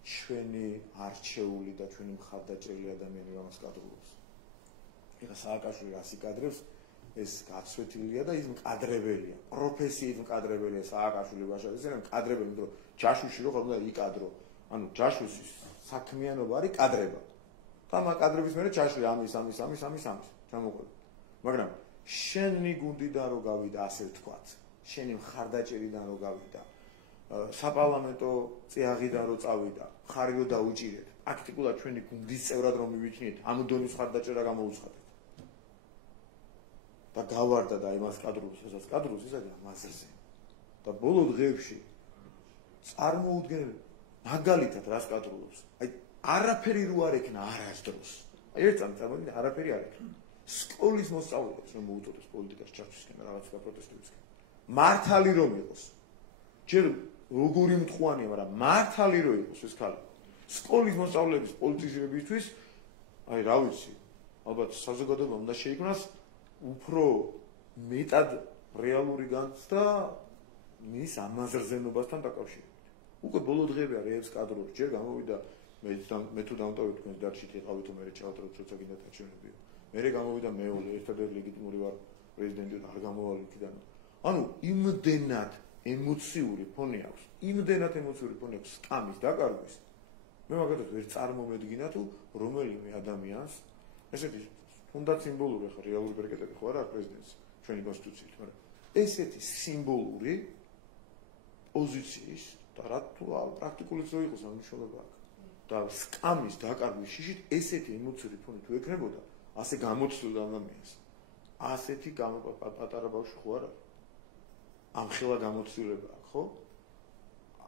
ჩვენი არჩეული და ჩვენი მხარდაჭერილი ადამიანები ამას კადრობს. ეხლა სააკაშვილი რას იკადრებს, ეს გაცვეთილია და ის მკადრებელია. პროფესიით მკადრებელია სააკაშვილი ვაშა, ეს არის მკადრებელი, რომ ჯაშუში რო ხომ უნდა იკადრო. ანუ ჯაშუშის საქმიანობა არის კადრება. და ამ კადრების მერე ჯაშვი ამის. ჩამოყვება. მაგრამ შენი გუნდიდან რო გავიდა ასე ვთქვათ, შენი მხარდაჭერიდან რო გავიდა საპარლამენტო წიაღიდან რო წავიდა, ხარი რო დაუჭირეთ. Აქტიკულად ჩვენი გუნდის წევრად რომ მივიჩნიეთ, ამ დონის ხარდაჭერა გამოუცხადეთ. და გავარდა და იმას კადრობს, ესაც კადრობს ისაა მასზე. და ბოლო დღეებში წარმოუდგენელი მაგალითად რას კადრობს? აი არაფერი რო არ ექნა არასდროს. აი ერთ წამს წარმოგიდგენთ არაფერი არ ექნა. სკოლის მოსწავლეებს რომ მოუწოდეს პოლიტიკაში ჩართვისკენ რაღაც პროტესტებისკენ. მართალი რომ იყოს. ჯერ როგორი მთხوانია, მაგრამ მართალი რომ იყოს ეს ქალი. სკოლის მოსწავლეების პოლიტიზირებისთვის, აი რა ვიცი, ალბათ საზოგადოება უნდა შეიქმნას უფრო მეტად რეალური განცდა მის ამაზრზენობასთან დაკავშირებით. უკვე ბოლო დღეები არის ეს კადროები, ჯერ გამოვიდა მე თუ დამტოვე თქვენს დარჩით იყავით თუ მე ჩავწეროთ როცა გინდა დაჩვენებიო. მე გამოვიდა მეოლე ერთადერთი ლეგიტიმური ვარ პრეზიდენტი არ გამოვალ იქიდან. ანუ იმდენად ემოციური ფონი აქვს, იმდენად ემოციური ფონი აქვს სკამის დაკარგვის. მე მაგათაც ვერ წარმომედგინა თუ რომელიმე ადამიანს ესეთი თუნდაც სიმბოლური ხარ რეალური ბერკეტები ხო არა პრეზიდენტს ჩვენი კონსტიტუციით, მაგრამ ესეთი სიმბოლური პოზიციის და რა თუ პრაქტიკულად რო იყოს ამ მნიშვნელობა აქვს. და სკამის დაკარგვის შიშით ესეთი ემოციური ფონი თუ ექნებოდა, ასე გამოცდილდა ადამიანს. ასეთი პატარა ბავშვი ხო არა? ამ ხელა გამოცდილება აქვს, ხო?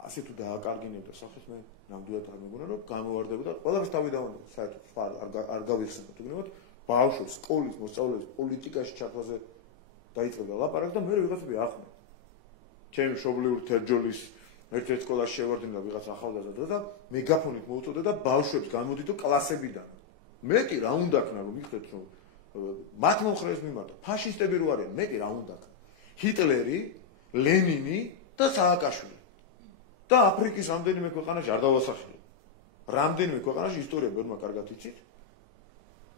ასე თუ დააკარგინებდა სახეს მე ნამდვილად არ მეგონა რომ გამოვარდებოდა ყველაფერს თავი დავანებდა საერთოდ სხვა არ გავიხსენებთ უგნებოდ ბავშვებს სკოლის მოსწავლეებს პოლიტიკაში ჩართვაზე დაიწყებდა ლაპარაკს და მე ვიღაცები ახმე ჩემი მშობლიური თერჯოლის ერთ-ერთ სკოლაში შევარდნილა ვიღაც ახალგაზრდა და მეგაფონით მოუწოდა და ბავშვებს გამოდიდო კლასებიდან მეტი რა უნდა ქნა რომ მიხვდეთ რომ მათ მომხრეს მიმართა ფაშისტები რო არიან მეტი რა უნდა ქნა ჰიტლერი ლენინი და სააკაშვილი და აფრიკის რამდენიმე ქვეყანაში არ დავასახელებ. რამდენიმე ქვეყანაში ისტორია ბევრმა კარგად იცით.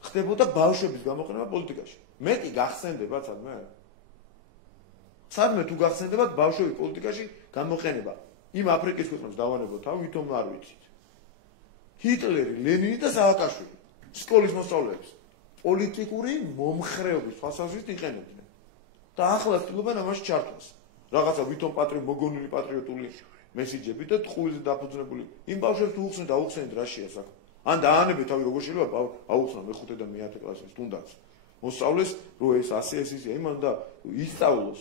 ხდებოდა ბავშვების გამოყენება პოლიტიკაში. მეტი გახსენდება სადმე? სადმე თუ გახსენდებათ ბავშვების პოლიტიკაში გამოყენება. იმ აფრიკის ქვეყნებს დავანებოთ თავ ვითომ არ ვიცით. ჰიტლერი, ლენინი და სააკაშვილი სკოლის მოსწავლეებს პოლიტიკური მომხრეობის თვალსაზრისით იყენებდნენ. და ახლა ცდილობენ ამაში ჩართვას. რაღაცა ვითომ მოგონილი პატრიოტული მესიჯები და ტყუილზე დაფუძნებული იმ ბავშვებს თუ უხსნით და უხსნით რაშია საქმე. ან დაანებეთ თავი როგორ შეიძლება აუხსნა მე-5 და მე-10 კლასის თუნდაც. მოსწავლეს რო ეს ასე ეს ისე იმან და ისწავლოს.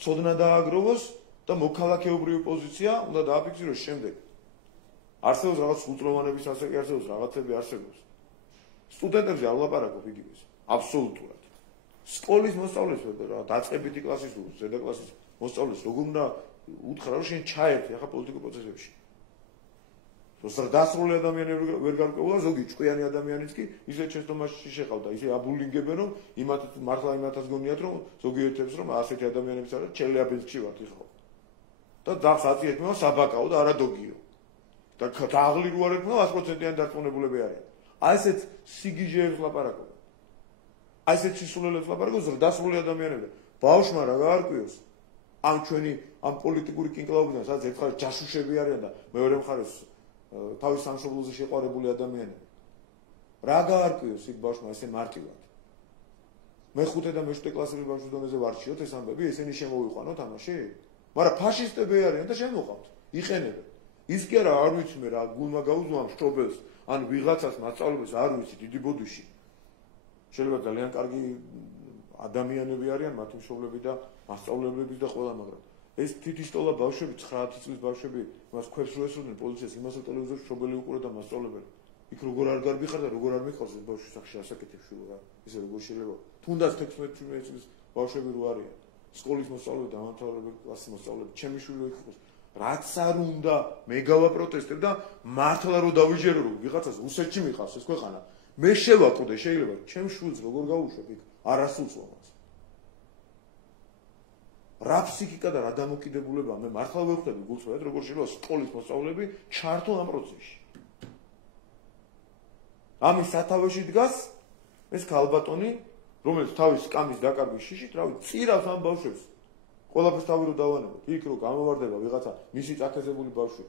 ცოდნა დააგროვოს და მოქალაქეობრივი პოზიცია უნდა დააფიქსიროს შემდეგ. არსებობს რაღაც სრულწლოვანების ასაკი არსებობს, რაღაცები არსებობს. სტუდენტებზე არ ვლაპარაკობ იგივეს. აბსოლუტურად. სკოლის მოსწავლეს რა დაწყებითი კლასის თუ ზედა კლასის მოსწავლეს როგორ უნდა უთხრა რომ შენ ჩაერთე ახლა პოლიტიკურ პროცესებში. დასრული ადამიანები ვერ გარკვეულა ზოგი ჭკვიანი ადამიანიც კი ისე ჩესტომაში შეყავდა, ისე აბულინგებენ რომ იმათ მართლა იმათაც გონიათ რომ ზოგიერთებს რომ ასეთი ადამიანებიც არა ჩელიაბინსკში ვართ იხო. და ძაღს აწიეთმევა საბაკაო და არა დოგიო. და დაღლი რო არ ექნა 100%-იანი დარწმუნებულები არიან. აი ესეთ სიგიჟეებს ლაპარაკობენ. აი ესეთ სისულელებს ლაპარაკობენ ზრდასრული ადამიანები. ბავშვმა რა გაარკვიოს? ამ ჩვენი ამ პოლიტიკური კინკლაობიდან სადაც ერთხელ ჯაშუშები არიან და მეორე მხარეს თავის სამშობლოზე შეყვარებული ადამიანები. რა გაარკვიოს იქ ბავშვმა ესე მარტივად? მე-5 და მე-7 კლასების ბავშვის დონეზე ვარჩიოთ ეს ამბები, ესენი შემოვიყვანოთ ამაში? მაგრამ ფაშისტები არიან და შემოყავთ, იყენებენ. ის კი არა არ ვიცი მე რა გულმა გაუზმა მშობელს, ან ვიღაცას მასწავლებელს არ ვიცი დიდი ბოდიში. შეიძლება ძალიან კარგი ადამიანები არიან, მათი მშობლები და მასწავლებლებიც და ყველა, მაგრამ ეს თითისტოლა ბავშვები 9 წლის ბავშვები მას ქვებს რო ესროდნენ პოლიციას იმას ტელევიზორში მშობელი უყურე და მასწავლებელი იქ როგორ არ გარბიხარ და როგორ არ მიყვარს ეს ბავშვი სახში ასაკეთებში რა ისე როგორ შეიძლება თუნდაც 16-17 წლის ბავშვები რო არიან სკოლის მოსწავლეები და ამთავრებელი კლასის მოსწავლეები ჩემი შვილი იქ იყოს რაც არ უნდა მე გავაპროტესტებ და მართლა რო დავიჯერო რომ ვიღაცას რუსეთში მიყავს ეს ქვეყანა მე შევაკვდე შეიძლება ჩემ შვილს როგორ გავუშვებ იქ არასრულწლოვანს რა ფსიქიკა და რა დამოკიდებულება მე მართლა ვეხვდები გულწრფელად როგორ შეიძლება სკოლის მოსწავლეები ჩართონ ამ პროცესში ამის სათავეში დგას ეს ქალბატონი რომელიც თავის სკამის დაკარგვის შიშით რავი წირავს ამ ბავშვებს ყველაფერს თავი რო დავანებოთ იქ რო გამოვარდება ვიღაცა მისი წაქეზებული ბავშვი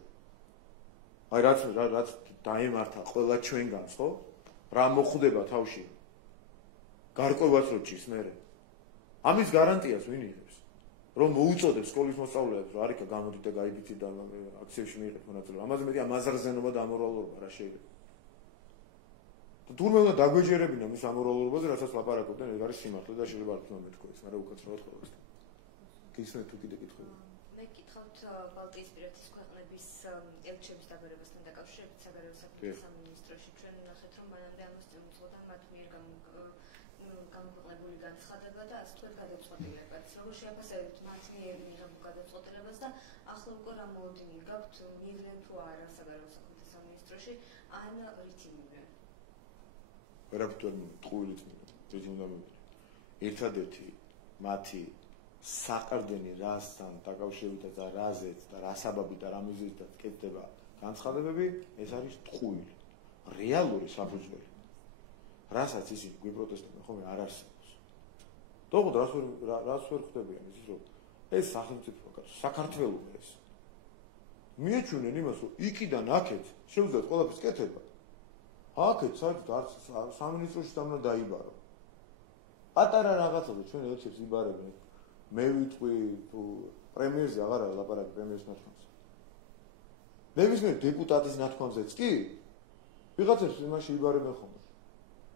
აი რაც დაემართა ყველა ჩვენგანს ხო რა მოხდება თავში გარკვევას რო ჭის მე ამის გარანტიას ვინ იღებს რომ მოუწოდებს სკოლის მოსწავლეებს, რომ არიქა გამოდით და გაიგიცით და აქციებში მიიღეთ მონაწილეობა. ამაზე მეტი ამაზრზენობა და ამორალობა რა შეიძლება. თურმე უნდა დაგვეჯერებინა მის ამორალობაზე, რასაც ლაპარაკობდნენ, ეგ არის სიმართლე და შეიძლება არ თქმა მეთქვა ეს, მაგრამ უკაცრავად ყოველთვის. გისმენთ თუ კიდე კითხები? მე გითხავთ ბალტიისპირეთის ქვეყნების ელჩების დაბერებასთან დაკავშირებით საგარეო საქმეთა სამინისტროში. ჩვენ ნახეთ, რომ მანამდე ამას წამოწოდა მათ მიერ გამოქვეყნებული განცხადება და ასე თქვენ გადაწყვეტილებაც. როგორ შეაფასებთ მათ მიერ მიღებულ გადაწყვეტილებას და ახლა უკვე რა მოლოდინი გაქვთ, მივიდნენ თუ არა საგარეო საქმეთა სამინისტროში, ან რითი მივიდნენ? ვერაფერ ტყუილით რითი უნდა მივიდნენ. ერთადერთი მათი საყრდენი რასთან დაკავშირებით და რაზეც და რა საბაბით და რა მიზეზით კეთდება განცხადებები, ეს არის ტყუილი. რეალური საფუძველი. რასაც ისინი გვიპროტესტებენ, ხოლმე არ არსებობს. თუმცა რას ვერ ხვდებიან ის რომ ეს სახელმწიფო საქართველოს ეს. მიეჩვენენ იმას, რომ იქიდან აქეთ შეუძლიათ ყველაფერს კეთება. აქეთ საერთოდ არც სამინისტროში და უნდა დაიბარო. პატარა რაღაცაზე ჩვენ ელჩებს იბარებენ. მე ვიტყვი თუ პრემიერზე აღარ არის ლაპარაკი პრემიერის ნათქვამზე. ნებისმიერ დეპუტატის ნათქვამზეც კი ვიღაცებს იმაში იბარებენ ხოლმე.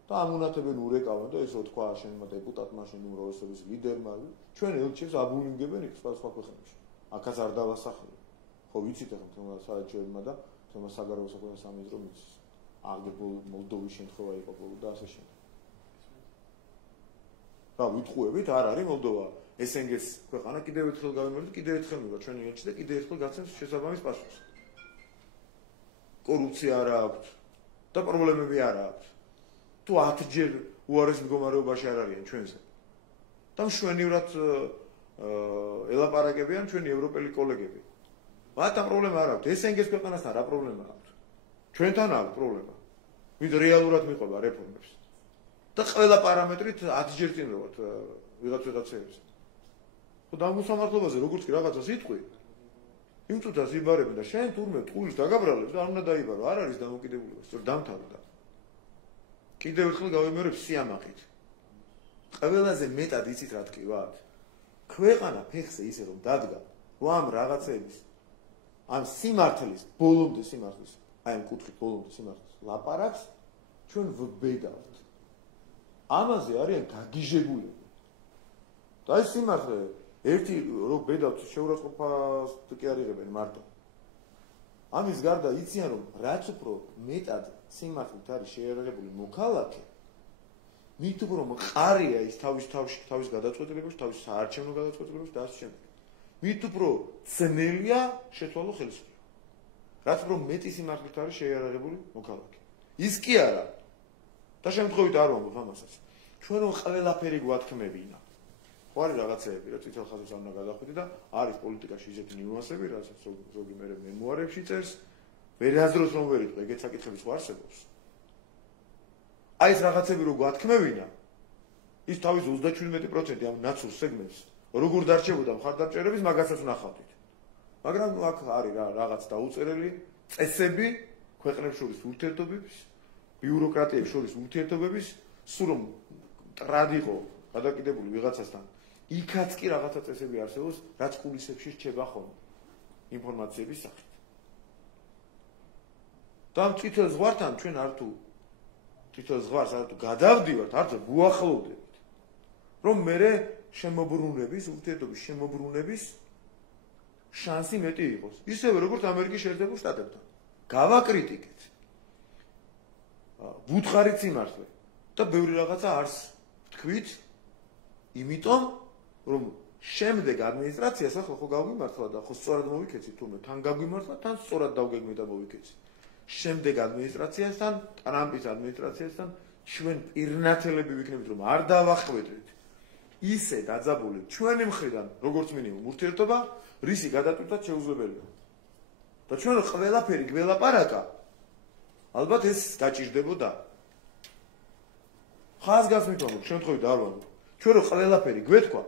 და ამუნათებენ ურეკავენ და ესე თქვა შენმა დეპუტატმა, შენ უმრავლესობის ლიდერმა, ჩვენ ელჩებს აბუნინგებენ იქ სხვა ქვეყნებში. აქაც არ დავასახელებ. ხო ვიცით ახლა თემა საერთაშორისო და თემა საგარეო საქმეთა სამინისტრო მიცის. აგებულ მოლდოვის შემთხვევა იყო ბოლო და ასე შემდეგ. და ვიტყუებით, არ არის მოლდოვა SNG-ს ქვეყანა, კიდევ ერთხელ გავიმეორებ, კიდევ ერთხელ მივა ჩვენი ელჩი და კიდევ ერთხელ გაცემს შესაბამის პასუხს. კორუფცია არ აქვს და პრობლემები არ აქვს. თუ 10-ჯერ უარეს მდგომარეობაში არ არიან ჩვენზე. და მშვენივრად ელაპარაკებიან ჩვენი ევროპელი კოლეგები. მათ ამ პრობლემა არ აქვს. SNG-ს ქვეყანასთან რა პრობლემა აქვს? ჩვენთან აქვს პრობლემა. ვით რეალურად მიყვება რეფორმებს. და ყველა პარამეტრით 10-ჯერ წინ ვართ ვიღაცებს. ხო დამუსამართლობაზე როგორც კი რაღაცას იტყვი, იმ წუთას იბარებენ და შენ თურმე ტყუილს დაგაბრალებს და არ უნდა დაიბარო. არ არის დამოკიდებულება, სწორ დამთავრდა. კიდევ ერთხელ გავიმეორებ სიამაყით. ყველაზე მეტად იცით რა თქვათ? ქვეყანა ფეხზე ისე რომ დადგა, რომ ამ რაღაცების ამ სიმართლის ბოლომდე სიმართლის, აი ამ კუთხით ბოლომდე სიმართლის ლაპარაკს ჩვენ ვბედავთ. ამაზე არიან გაგიჟებულები. და ეს სიმართლე ერთი რო ბედავთ შეურაცხყოფას კი არ იღებენ მარტო. ამის გარდა იციან რომ რაც უფრო მეტად სიმართლით არის შეიარაღებული მოქალაქე, მით უფრო მყარია ის თავის გადაწყვეტილებებში, თავის საარჩევნო გადაწყვეტილებებში და ასე შემდეგ. მით უფრო ძნელია შეცვალო ხელისუფლება. რაც უფრო მეტი სიმართლით არის შეიარაღებული მოქალაქე. ის კი არა. და შემთხვევით არ ვამბობ ამასაც. ჩვენ რომ ყველაფერი გვათქმევინა. ხო არის რაღაცეები, რა თვითონ ხაზებს არ უნდა გადახვიდე და არის პოლიტიკაში ისეთი ნიუანსები, რასაც ზოგი მე მემუარებში წერს, ვერასდროს რომ ვერ იყო, ეგეც საკითხები სხვა არსებობს. აი ეს რაღაცები რო გვათქმევინა, ის თავის 37% ამ ნაცურ სეგმენტს როგორ დარჩებოდა მხარდამჭერების, მაგასაც ვნახავდით. მაგრამ აქ არის რაღაც დაუწერელი წესები, ქვეყნებს შორის ურთიერთობების, ბიუროკრატიებს შორის ურთიერთობების, სულ რომ ტრად იყო გადაკიდებული ვიღაცასთან, იქაც კი რაღაცა წესები არსებობს, რაც კულისებში რჩება ხოლმე ინფორმაციების სახით. და თვითონ ზღვართან ჩვენ არ თუ თვითონ ზღვარს არ თუ გადავდივართ, არც გვუახლოვდებით, რომ მე შემოbrunების, ურთიერთობის შემოbrunების შანსი მეტი იყოს. ისევე როგორც ამერიკის შეერთებულ შტატებთან. გავაკრიტიკეთ. ვუთხარით სიმართლე და ბევრი რაღაცა არს თქვით, იმიტომ რომ შემდეგ ადმინისტრაციას ახლა ხო გავიმართლა და ხო სწორად მოვიქეცით თუმცა თან გაგვიმართლა, თან სწორად დავგეგმეთ და მოვიქეცით. შემდეგ ადმინისტრაციასთან, ტრამპის ადმინისტრაციასთან ჩვენ პირნათელები ვიქნებით რომ არ დავახვედრით ისე დაძაბული ჩვენი მხრიდან როგორც მინიმუმ ურთიერთობა, რისი გადატვირთვაც შეუძლებელია. და ჩვენ ყველაფერი გველაპარაკა, ალბათ ეს გაჭირდებოდა. ხაზგასმით ვამბობ, შემთხვევით არ ვამბობ. ჩვენ რო ყველაფერი გვეთქვა,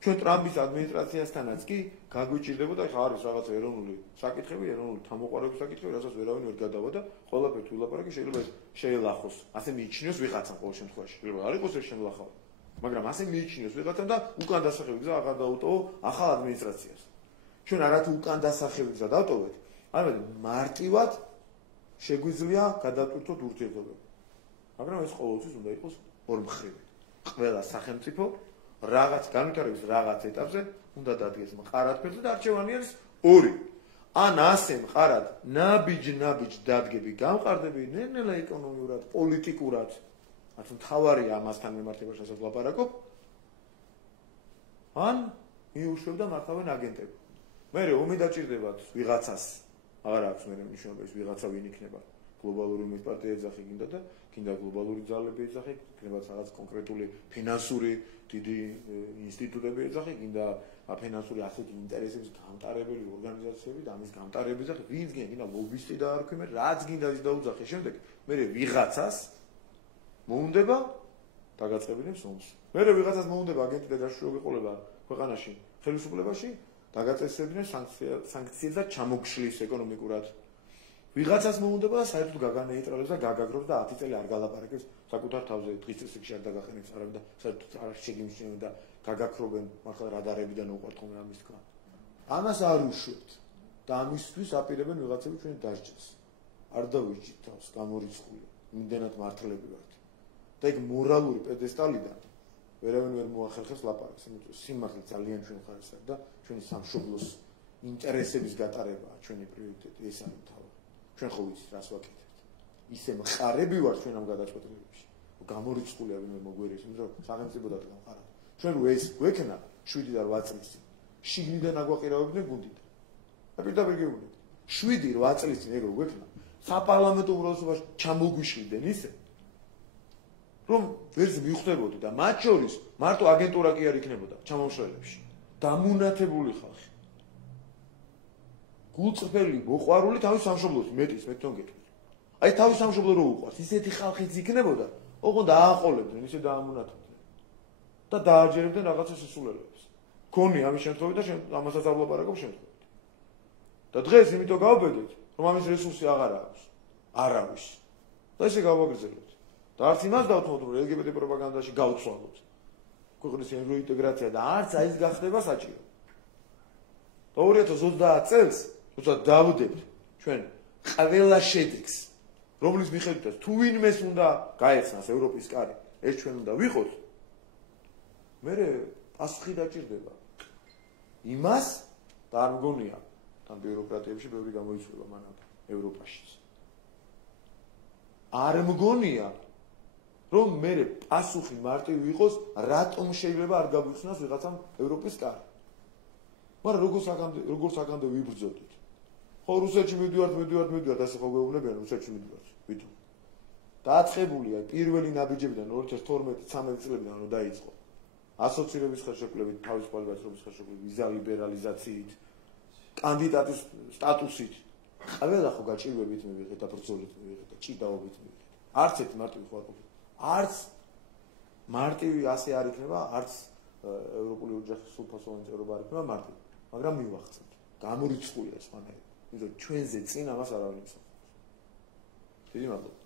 ჩვენ ტრამპის ადმინისტრაციასთანაც კი გაგვიჭირდებოდა, ხა არის რაღაც ეროვნული საკითხები, ეროვნული თამოყვარეობის საკითხები, რასაც ვერავინ ვერ გადავა და ყველაფერი თუ ვილაპარაკი შეიძლება შეელახოს. ასე მიიჩნიოს ვიღაცამ ყოველ შემთხვევაში. შეიძლება არ იყოს ეს შემლახავი. მაგრამ ასე მიიჩნიოს ვიღაცამ და უკან დასახევი გზა აღარ დაუტოვო ახალ ადმინისტრაციას. ჩვენ არათუ უკან დასახევი გზა დავტოვეთ, არამედ მარტივად შეგვიძლია გადავტვირთოთ ურთიერთობები. მაგრამ ეს ყოველთვის უნდა იყოს ორმხრივი. ყველა სახელმწიფო რაღაც განვითარების რაღაც ეტაპზე უნდა დადგეს მყარადფერზე და არჩევანი არის ორი. ან ასე მყარად ნაბიჯ დადგები გამყარდები ნელ-ნელა ეკონომიურად, პოლიტიკურად, რაც მთავარია ამასთან მიმართებაში რასაც ვლაპარაკობ, ან მიუშვებ და მართავენ აგენტები. მე ომი დაჭირდებათ ვიღაცას, აღარ აქვს მე მნიშვნელობა ის ვიღაცა ვინ იქნება. გლობალური პარტია ეძახი გინდა და გინდა გლობალური ძალები ეძახი, იქნება რაღაც კონკრეტული ფინანსური დიდი ინსტიტუტები ეძახი, გინდა ფინანსური ასეთი ინტერესების გამტარებელი ორგანიზაციები და ამის გამტარები ეძახი, ვინც გინდა ლობისტი დაარქვი მე, რაც გინდა ის დაუძახი. შემდეგ მე ვიღაცას მოუნდება დაგაწყებინებს ომს. მე ვიღაცას მოუნდება აგენტი და დაშუალება ყოლება ქვეყანაში, ხელისუფლებაში დაგაწესებინებს სანქციებს და ჩამოგშლის ეკონომიკურად. ვიღაცას მოუნდება საერთოდ გაგანეიტრალებს და გაგაგრობს და 10 წელი არ გალაპარაკებს საკუთარ თავზე, დღის წესრიგში არ დაგახენებს არავინ და საერთოდ არ შეგიმჩნევენ და გაგაქრობენ მართლა რადარებიდან უყვართ ხოლმე ამის თქვა. ამას არ უშვებთ და ამისთვის აპირებენ ვიღაცები ჩვენ დასჯას. არ დავიჯით თავს, გამორიცხული, იმდენად მართლები ვართ. და ეგ მორალური პედესტალიდან ვერავინ ვერ მოახერხებს ლაპარაკს, იმიტომ რომ სიმართლე ძალიან ჩვენ მხარეს არის და ჩვენი სამშობლოს ინტერესების გატარება ჩვენი პრიორიტეტი ეს არის თავი. ჩვენ ხო ვიცით რას ვაკეთებთ. ისე მხარები ვართ ჩვენ ამ გადაწყვეტილებებში. გამორიცხულია ვინმე მოგვერის, იმიტომ რომ სახელმწიფო დადგა მხარად. ჩვენ რო ეს გვექნა 7 და 8 წლის წინ შიგნიდან აგვაყირავებდნენ გუნდით. და პირდაპირ გეუბნებით 7-8 წლის წინ ეგ რო გვექნა საპარლამენტო უმრავლესობაში ჩამოგვიშლდნენ ისე რომ ვერც მიხვდებოდი და მათ შორის მარტო აგენტურა კი არ იქნებოდა ჩამომშრალებში. დამუნათებული ხალხი. გულწრფელი, მოყვარული თავის სამშობლოს მეტის მე თვითონ გეტყვი. აი თავის სამშობლო რო უყვარს, ისეთი ხალხიც იქნებოდა, ოღონდ დააყოლებდნენ, ისე დაამუნათებდნენ და დააჯერებდნენ რაღაცა სისულელეებს. გონი ამის შემთხვევით და ამასაც ავლაპარაკობ შემთხვევით. და დღეს იმიტომ გავაბედეთ, რომ ამის რესურსი აღარ აქვს. არავის. და ესე გავაგრძელებთ. და არც იმას დავთმოთ, რომ LGBT პროპაგანდაში გავცვალოთ. ქვეყნის ევროინტეგრაცია და არც აი ეს გახდება საჭირო. და 2030 წელს, როცა დავდებთ ჩვენ ყველა შედეგს, რომლის მიხედვითაც თუ ვინმეს უნდა გაეცნას ევროპის კარი, ეს ჩვენ უნდა ვიყოთ. მე პასუხი დაჭირდება იმას და არ მგონია თან ბიუროკრატიებში ბევრი გამოიცვლება მანამდე ევროპაშიც. არ მგონია რომ მე პასუხი მარტივი იყოს, რატომ შეიძლება არ გაგვიხსნას ვიღაცამ ევროპის კარი. მაგრამ როგორც აქამდე ვიბრძოდით. ხო რუსეთში მივდივართ, ასე ხო გვეუბნებიან რუსეთში მივდივართ. ვითომ. დააწყებულია პირველი ნაბიჯებიდან 2012-13 წლებიდან რომ დაიწყო. ასოცირების ხელშეკრულებით, თავისუფალი გაწრობის ხელშეკრულებით, ვიზა ლიბერალიზაციით, კანდიდატის სტატუსით. ყველა ხო გაჭირვებით მივიღეთ და ბრძოლით მივიღეთ და ჭიდაობით მივიღეთ. არც ერთი მარტივი ხო არ ყოფილა. არც მარტივი ასე არ იქნება, არც ევროპული ოჯახის სრულფასოვანი წევრობა არ იქნება მარტივი. მაგრამ მივახცევთ. გამორიცხულია სხვანაირად. იმიტომ ჩვენზე წინ ამას არავინ ისახავს. დიდი მადლობა.